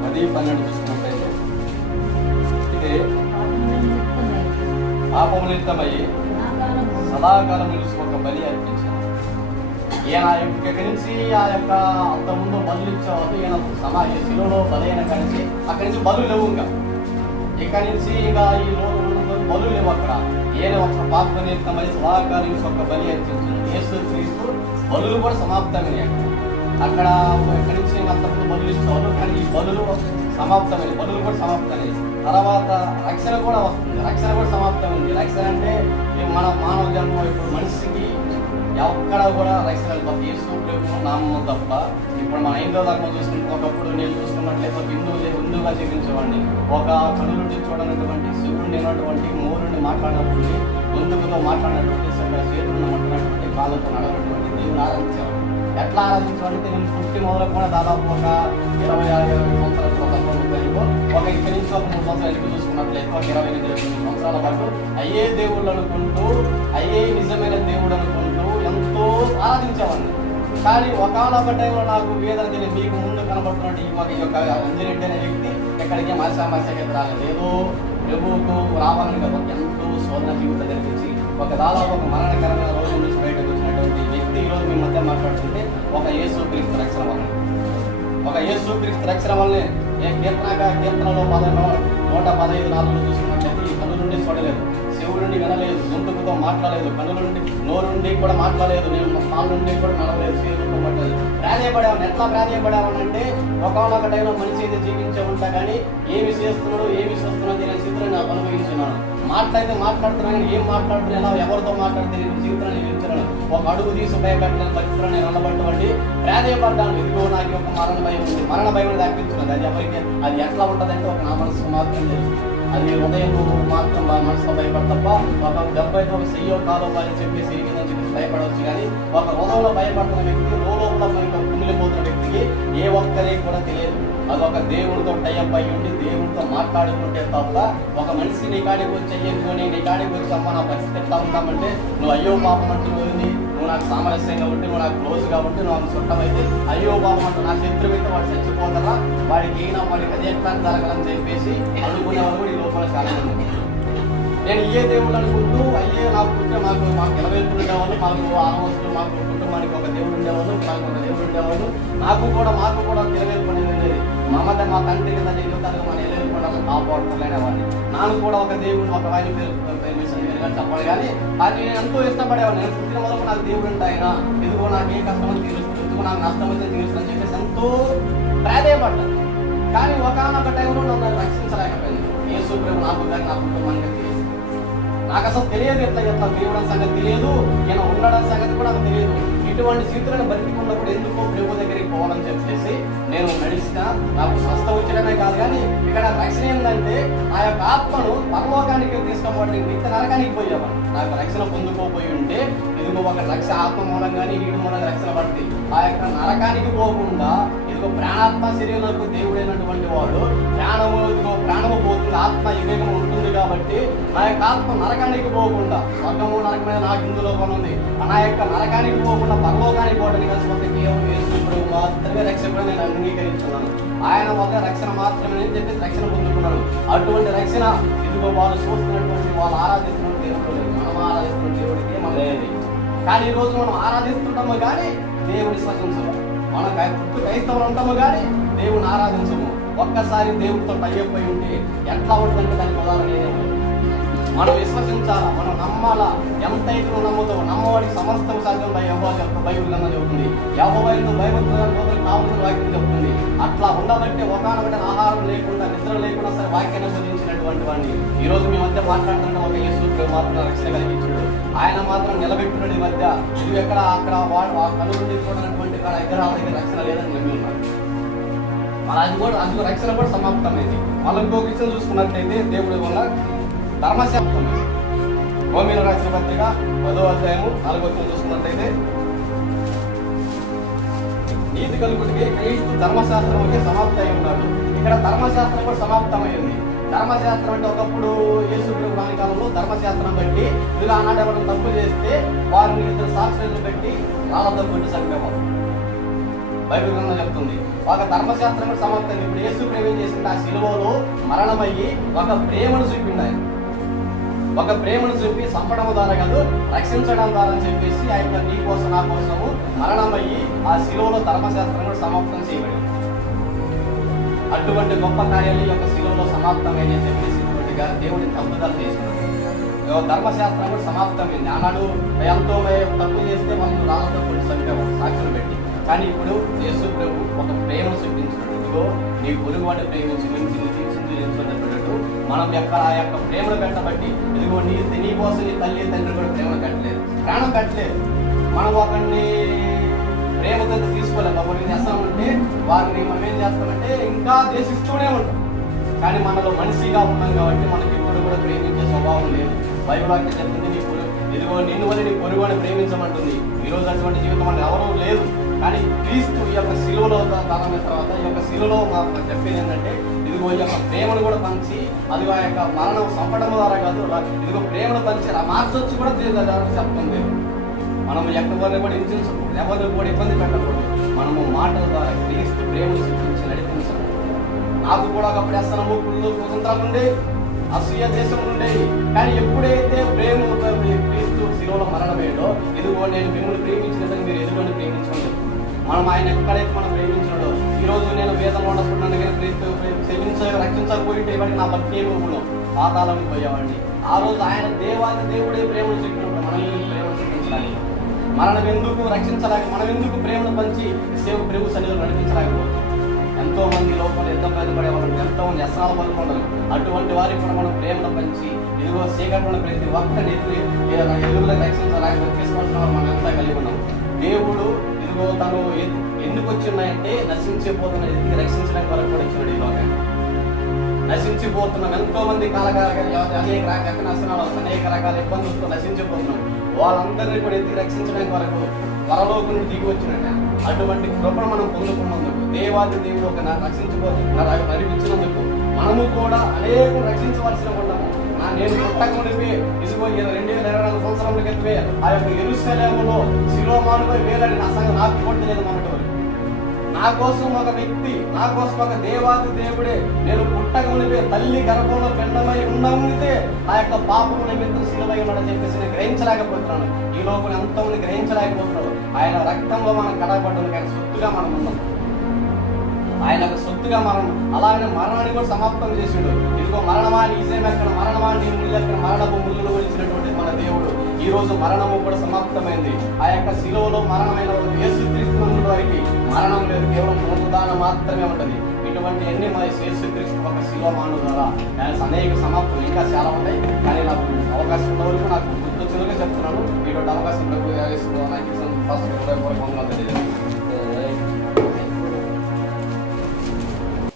10-12 చూసుకున్నట్లయితే ఇది పాపము నిమిత్తమయ్యి సదాకాలం నిలిచి ఒక బలి అర్పించారు. ఈయన ఇక్కడి నుంచి ఆ యొక్క అంతకుముందు బలులు ఇచ్చేవాళ్ళు. ఈయన శిలువలో బలి అయిన కలిసి అక్కడి నుంచి బలు లేవు. ఇక్కడి నుంచి ఇక ఈ బలు లేవు. అక్కడ ఈయన ఒక పాప నిమిత్తమై సదాకాలం నిలిచి ఒక బలి అర్పించారు. యేసు క్రీస్తు బలులు కూడా సమాప్తమైన అక్కడ ఇక్కడి నుంచి అంతకుముందు బలులు ఇచ్చేవాళ్ళు. కానీ ఈ బలులు సమాప్తమైన బలులు కూడా సమాప్తమే. తర్వాత రక్షణ కూడా వస్తుంది. రక్షణ కూడా సమాప్తమైంది. రక్షణ అంటే మన మానవ జన్మ ఇప్పుడు మనిషికి ఎక్కడ కూడా రక్షణ యేసు ప్రభు నామం తప్ప. ఇప్పుడు మన హైందవ ధర్మం చూసుకుంటే ఒకప్పుడు నేను చూసుకున్నట్లయితే ఒక హిందువుగా జీవించేవాడిని. ఒక కనుల నుండి చూడనటువంటి శివుడిని ఉన్నటువంటి మోరుని మాట్లాడినటువంటి గొంతుకుతో మాట్లాడినటువంటి చేతులను మాట్లాడినటువంటి కాళ్ళతో నడవనటువంటి దేవుని ఆరాధించేవాడు. ఎట్లా ఆరాధించాలంటే నేను పుట్టి మొదలు కూడా దాదాపు ఒక 20-25 సంవత్సరాల ఒక ఇక్కడి నుంచి ఒక 3 సంవత్సరాలు చూసుకున్నట్లయితే ఒక 28 సంవత్సరాల పాటు అయ్యే దేవుళ్ళు అనుకుంటూ అయ్యే నిజమైన దేవుడు అనుకుంటూ ఎంతో ఆరాధించేవాడిని. కానీ ఒకనొక టైంలో నాకు వేదన తెలియదు. మీకు ముందు కనబడుతున్నట్టు ఈ యొక్క అంజరెడ్డి అనే వ్యక్తి ఎక్కడికి మాసామాసకి రాలేదు. ఏదో ప్రభువుకు రావాలని కదా ఎంతో శోధన జీవితం జరిపించి ఒక దాదాపు ఒక మరణకరమైన రోజు నుంచి బయటకు వచ్చినటువంటి వ్యక్తి ఈరోజు మీ మధ్య మాట్లాడుతుంటే ఒక యేసు క్రీస్తు రక్షణ వల్ల ఒక యేసుక్రీస్తు రక్షణ వల్లే కీర్తనలో 115:4 చూసుకున్నట్లయితే ఈ కన్ను నుండి చూడలేదు, చెవుల నుండి వినలేదు, గొంతుకుతో మాట్లాడలేదు, కన్నుల నుండి నోరు నుండి కూడా మాట్లాడలేదు, నేను కాళ్ళ నుండి కూడా నడవలేదు, చేతులతో పట్టలేదు. ప్రాధేయపడేవాడిని. ఎట్లా ప్రాధేయపడేవాడిని అంటే ఒకనొక టైంలో మనిషి అయితే జీవించే ఉంటా కానీ ఏమి చేస్తున్నాడు ఏమి చేస్తున్నాడు అనే స్థితిలో నాకు అనుభవించున్నాను. మాట్లాడుతున్నాను, ఏం మాట్లాడుతున్నా, ఎవరితో మాట్లాడితే నేను జీవితాన్ని జీవించాను. ఒక అడుగు తీసి భయపెట్టాను, భక్తులు నేను అనబట్టి ప్రాధేయపడ్డాను. ఇదిగో నాకు ఒక మరణ భయం ఉంది, మరణ భయం తప్పించున్నది. అది ఎవరికి అది ఎట్లా ఉంటుందంటే ఒక నా మనసుకు మాత్రం తెలుసు. అది ఉదయం మాత్రం మనసులో భయపడ తప్ప ఒక 70 ఒక చెయ్యో కాలో అని చెప్పేసి ఇరిగిందని చెప్పేసి భయపడవచ్చు. కానీ ఒక హృదయంలో భయపడుతున్న వ్యక్తికి లోపల కుమిలిపోతున్న వ్యక్తికి ఏ ఒక్కరికి కూడా తెలియదు. అది ఒక దేవుడితో టైప్ అయి ఉండి దేవుడితో మాట్లాడుకుంటే తప్ప ఒక మనిషి నీ కాడికి వచ్చి అయ్యేసుకొని నీ కాడికి వచ్చి అమ్మ నా పరిస్థితి ఎట్లా ఉంటామంటే నువ్వు అయ్యో పాపం అంటూ నువ్వు నాకు సామరస్యంగా ఉంటే నువ్వు నాకు క్లోజ్గా ఉంటే నువ్వు నాకు చుట్టమైతే అయ్యో పాపం అంటూ నా శత్రువు అయితే వాడు చచ్చిపోతారా వాడికి అయినా వాడికి అది ఎట్లా జరగలని చెప్పేసి అనుకునేవాళ్ళు కూడా ఈ లోపల చాలా మంది. నేను ఏ దేవుడు అనుకుంటూ అయ్యే నాకు పుట్టే మాకు నిలవేల్పులు ఉండేవాళ్ళు, మాకు ఆనవస్తులు, మాకు కుటుంబానికి ఒక దేవుడు ఉండేవాళ్ళు, మాకు ఒక దేవుడు ఉండేవాళ్ళు, మాకు కూడా నిలవేల్పు అనేది మా తండ్రి కింద జీవితాలు మన నిలవేల్పుకుండా కాపాడుకోలేనివాడిని. నాకు కూడా ఒక దేవుడు ఒక వాయిని పేరు చెప్పాలి. కానీ అది నేను ఎంతో ఇష్టపడేవాడిని. నేను పుట్టిన మొదలు నాకు దేవుడు ఉంటే ఆయన ఇదిగో నాకు ఏ కష్టమని తీరుస్తుంది, ఇదిగో నాకు నష్టం అయితే తీరుస్తుందని చెప్పేసి ఎంతో ప్రాధేయపడ్డాను. కానీ ఒకనొక టైంలో నన్ను రక్షించలేకపోయింది. యేసు ప్రభు నాకు కానీ నా కుటుంబానికి తెలియదు. నాకు అసలు తెలియదు ఎట్లా దేవుడు సంగతి తెలియదు, ఈయన ఉండడం సంగతి కూడా నాకు తెలియదు. ఇటువంటి స్థితులను బతికున్నప్పుడు ఎందుకో ప్రభు దగ్గరికి పోవాలని చెప్పేసి నేను నడిచిన నాకు స్వస్థ వచ్చడమే కాదు. కానీ ఇక్కడ రక్షణ ఏంటంటే ఆ యొక్క ఆత్మను పరలోకానికి తీసుకోబట్టి నిత్య నరకానికి పోయేవాడు. నాకు రక్షణ పొందుకోపోయి ఉంటే ఇదిగో ఒక రక్ష ఆత్మ మూలంగానే ఈడు మూలంగా రక్షణ పడుతుంది. ఆ యొక్క నరకానికి పోకుండా ఇదిగో ప్రాణాత్మ శరీరాలకు దేవుడైనటువంటి వాడు ప్రాణము పోతుంది, ఆత్మ వివేకం ఉంటుంది. కాబట్టి నా యొక్క ఆత్మ నరకానికి పోకుండా స్వర్గము నరకమైన నాకు ఇందులో ఉంది నా యొక్క నరకానికి పోకుండా పరలోకానికి పోవడానికి కలిసి కేవలం యేసు మాత్రమే రక్షకుడు నేను అంగీకరించున్నాను. ఆయన వల్ల రక్షణ మాత్రమే అని చెప్పేసి రక్షణ పొందుకున్నాను. అటువంటి రక్షణ ఇదిగో వాళ్ళు చూస్తున్నటువంటి వాళ్ళు ఆరాధిస్తున్న దేవుడు లేదు, మనం ఆరాధిస్తున్న దేవుడికి మనం లేదు. కానీ ఈ రోజు మనం ఆరాధిస్తుంటాము కానీ దేవుని విశ్వసించము. మనం క్రైస్తవులు ఉంటాము కానీ దేవుని ఆరాధించము. ఒక్కసారి దేవుడితో టైప్ అయి ఉంటే ఎట్లా ఉంటుందంటే దానికి ఉదాహరణ లేదేమో. మనం విశ్వసించాలా, మనం నమ్మాలా. ఎంతైతే నువ్వు నమ్ముతావు నమ్మవాడికి సమస్తం సాధ్యం బైబిల్ అన్న చెబుతుంది. యెహోవాను బైబిల్ కావాల్సిన వాక్యం చెబుతుంది. అట్లా ఉండబట్టే ఒకనొకటి ఆహారం లేకుండా నిద్ర లేకుండా సరే వాక్యాన్ని బోధించినటువంటి వాడిని ఈ రోజు మీ మధ్య మాట్లాడుతున్న ఒక యేసు మాత్రం రక్షణ కలిగించాడు. ఆయన మాత్రం నిలబెట్టుకున్నాడు. ఈ మధ్య ఇది ఎక్కడ అక్కడ కను నుండి చూడనటువంటి కాడ ఇద్దరు దగ్గర రక్షణ లేదని నమ్మి ఉన్నాడు. మన అది రక్షణ కూడా సమాప్తమైంది. మనం ఇంకో విషయం చూసుకున్నట్లయితే దేవుడి వల్ల ధర్మశాస్త్రం రోమీయుల రాసిన పత్రిక 10వ అధ్యాయము 4వ వచనం చూసుకున్నట్లయితే నీతి కలుగుడికి క్రీస్తు ధర్మశాస్త్రంకి సమాప్తి అయి ఉన్నాడు. ఇక్కడ ధర్మశాస్త్రం కూడా సమాప్తమైంది. ధర్మశాస్త్రం అంటే ఒకప్పుడు యేసు ప్రభు రాని కాలంలో ధర్మశాస్త్రం బట్టి ఇలా ఆనాడు ఎవరైనా తప్పు చేస్తే వారిని ఇద్దరు సాక్షులను పెట్టి రాళ్ళతో కొట్టి చంపేవారు. బైబిల్ గ్రంథం చెప్తుంది. ఒక ధర్మశాస్త్రం కూడా సమాప్తం. ఇప్పుడు యేసు ప్రభు ఏం చేసింది, ఆ శిలువలో మరణమయ్యి ఒక ప్రేమను చూపిండు. ఆయన ఒక ప్రేమను చూపి చంపడం ద్వారా కాదు రక్షించడం ద్వారా అని చెప్పేసి ఆయన నీ కోసం నా కోసము మరణమయ్యి ఆ శిలువలో ధర్మశాస్త్రం కూడా సమాప్తం చేయబడింది. అటువంటి గొప్ప కార్యాలు ఈ యొక్క శిలువలో సమాప్తమైన చెప్పేసి దేవుడిని తప్పుదలు చేసినాడు. ధర్మశాస్త్రం కూడా సమాప్తమైంది. ఆనాడు ఎంతో తప్పు చేస్తే మనం రాళ్ళతో కొన్ని చంపేవాడు సాక్షులు పెట్టి. కానీ ఇప్పుడు యేసు ప్రభు ఒక ప్రేమను చూపించినట్టు ఇదిగో నీ పొరుగువాడిని ప్రేమించి తీర్చినట్టు మనం ఎక్కడ ఆ యొక్క ప్రేమను పెట్టబట్టి ఇదిగో నీ కోసం నీ తల్లి తండ్రి కూడా ప్రేమను కట్టలేదు, ప్రాణం కట్టలేదు. మనం ఒకరిని ప్రేమతో తీసుకోలేము. ఒకరిని చేస్తామంటే వారిని మనం ఏం చేస్తామంటే ఇంకా దేశిస్తూనే ఉంటాం. కానీ మనలో మనిషిగా ఉన్నాం కాబట్టి మనకి ఇప్పుడు కూడా ప్రేమించే స్వభావం లేదు. బైబిల్ వాక్యం చెప్తుంది ఇదిగో నిన్ను వల్ల నీ పొరుగువాడిని ప్రేమించమంటుంది. ఈరోజు అటువంటి జీవితం మనకు ఎవరూ లేదు. కానీ క్రీస్తు ఈ యొక్క శిలువలో దానమైన తర్వాత ఈ యొక్క శిలువలో మాకు చెప్పేది ఏంటంటే ఇదిగో ఈ యొక్క ప్రేమను కూడా పంచి అదిగో ఆ యొక్క మరణం చంపడం ద్వారా కాదు ఇదిగో ప్రేమను పంచి మార్చొచ్చు కూడా చెప్తుంది. మనం ఎవరిని కూడా హింసించకూడదు, ఎవరిని కూడా ఇబ్బంది పెట్టకూడదు. మనము మాటల ద్వారా క్రీస్తు ప్రేమను చూపించి నడిపించాలి. నాకు కూడా ఒకప్పుడు వేస్తాను కుళ్ళు కుతంత్రాలు ఉండేవి, అసూయ దేశం ఉండేవి. కానీ ఎప్పుడైతే ప్రేమ క్రీస్తు శిలువలో మరణమేడో ఇదిగో నేను మిమ్మల్ని ప్రేమించినదని మీరు ఎదుగుని ప్రేమించుకోండి. మనం ఆయన ఎక్కడైతే మనం ప్రేమించినాడో ఈరోజు నేను నేను వేదంలో ఉన్నప్పుడు నన్ను రక్షించకపోయింటే ఇప్పటికి నా భక్తి ఏమి పాతాళానికి పోయేవాడిని. ఆ రోజు ఆయన దేవుడే ప్రేమను చెప్పినప్పుడు మనం ఎందుకు ప్రేమను చూపించడానికి, మనం ఎందుకు ప్రేమను పంచి ప్రభు సన్నిధిలో నడిపించలేకపోతుంది. ఎంతో మంది లోపల యుద్ధం మీద పడేవాళ్ళు, ఎంతో మంది వ్యసనాలు పడుకుంటారు. అటువంటి వారికి కూడా మనం ప్రేమను పంచి ఇదిగో సేకరణ ప్రతి ఒక్కరిని ఎదుగులకు రక్షించలేకపోతే తీసుకోవాల్సిన వారు మనం ఎంత కలిగి ఉన్నాం. దేవుడు ఇదిగో తను ఎందుకు వచ్చిన్నాయంటే నశించిపోతున్న ఎత్తికి రక్షించడానికి వరకు కూడా వచ్చినాడు. ఈ లోకాన్ని నశించిపోతున్నాం. ఎంతో మంది అనేక రకాల ఇబ్బందులతో నశించిపోతున్నాం. వాళ్ళందరినీ కూడా ఎత్తి రక్షించడానికి వరకు పరలోకం నుండి దిగి వచ్చినట్టు అటువంటి కృపను మనం పొందుకున్నందుకు, దేవాది దేవుడు ఒక నడిపించినందుకు మనము కూడా అనేక రక్షించవలసిన ఉన్నాము. నేను పుట్టకమునిపే ఇసుగో 2024 సంవత్సరంలో క్రితమే ఆ యొక్క యెరూషలేములో శిలోమానుపై వేలాడి నా సంగతి నాకు కొట్టలేదు అన్నట్టు. నా కోసం ఒక వ్యక్తి, నా కోసం ఒక దేవాది దేవుడే నేను పుట్టకమునిపే తల్లి గర్భంలో పిండమై ఉన్నందుకే ఆ యొక్క పాపము నిమిత్తం శిలువై ఉన్నాడని చెప్పేసి నేను గ్రహించలేకపోతున్నాను. ఈ లోపల ఎంతమంది గ్రహించలేకపోతున్నాడు. ఆయన రక్తంలో మనం కడగబడ్డాం, కానీ సొత్తుగా మనం ఉన్నాం. ఆయనకు సొత్తుగా మనం అలాగే మరణాన్ని కూడా సమాప్తం చేసిండు. ఇదిగో మరణమాని ఈజేమెక్కడ మరణమాని ముళ్ళెక్కడ మరణపు ముళ్ళు ఒలిచినటువంటి మన దేవుడు ఈ రోజు మరణము కూడా సమాప్తమైంది. ఆ యొక్క శిలువలో మరణమైన యేసుక్రీస్తు వారికి మరణం లేదు, కేవలం పునరుద్ధానం మాత్రమే ఉంటుంది. ఇటువంటి ఎన్ని మన యేసుక్రీస్తు ఒక శిలువ మానవ ద్వారా అనేక సమాప్తం ఇంకా చాలా ఉంటాయి. కానీ నాకు అవకాశం ఉన్న వరకు నాకు గుర్తొచ్చినగా చెప్తున్నాను. ఇటువంటి అవకాశం నాకు ఫస్ట్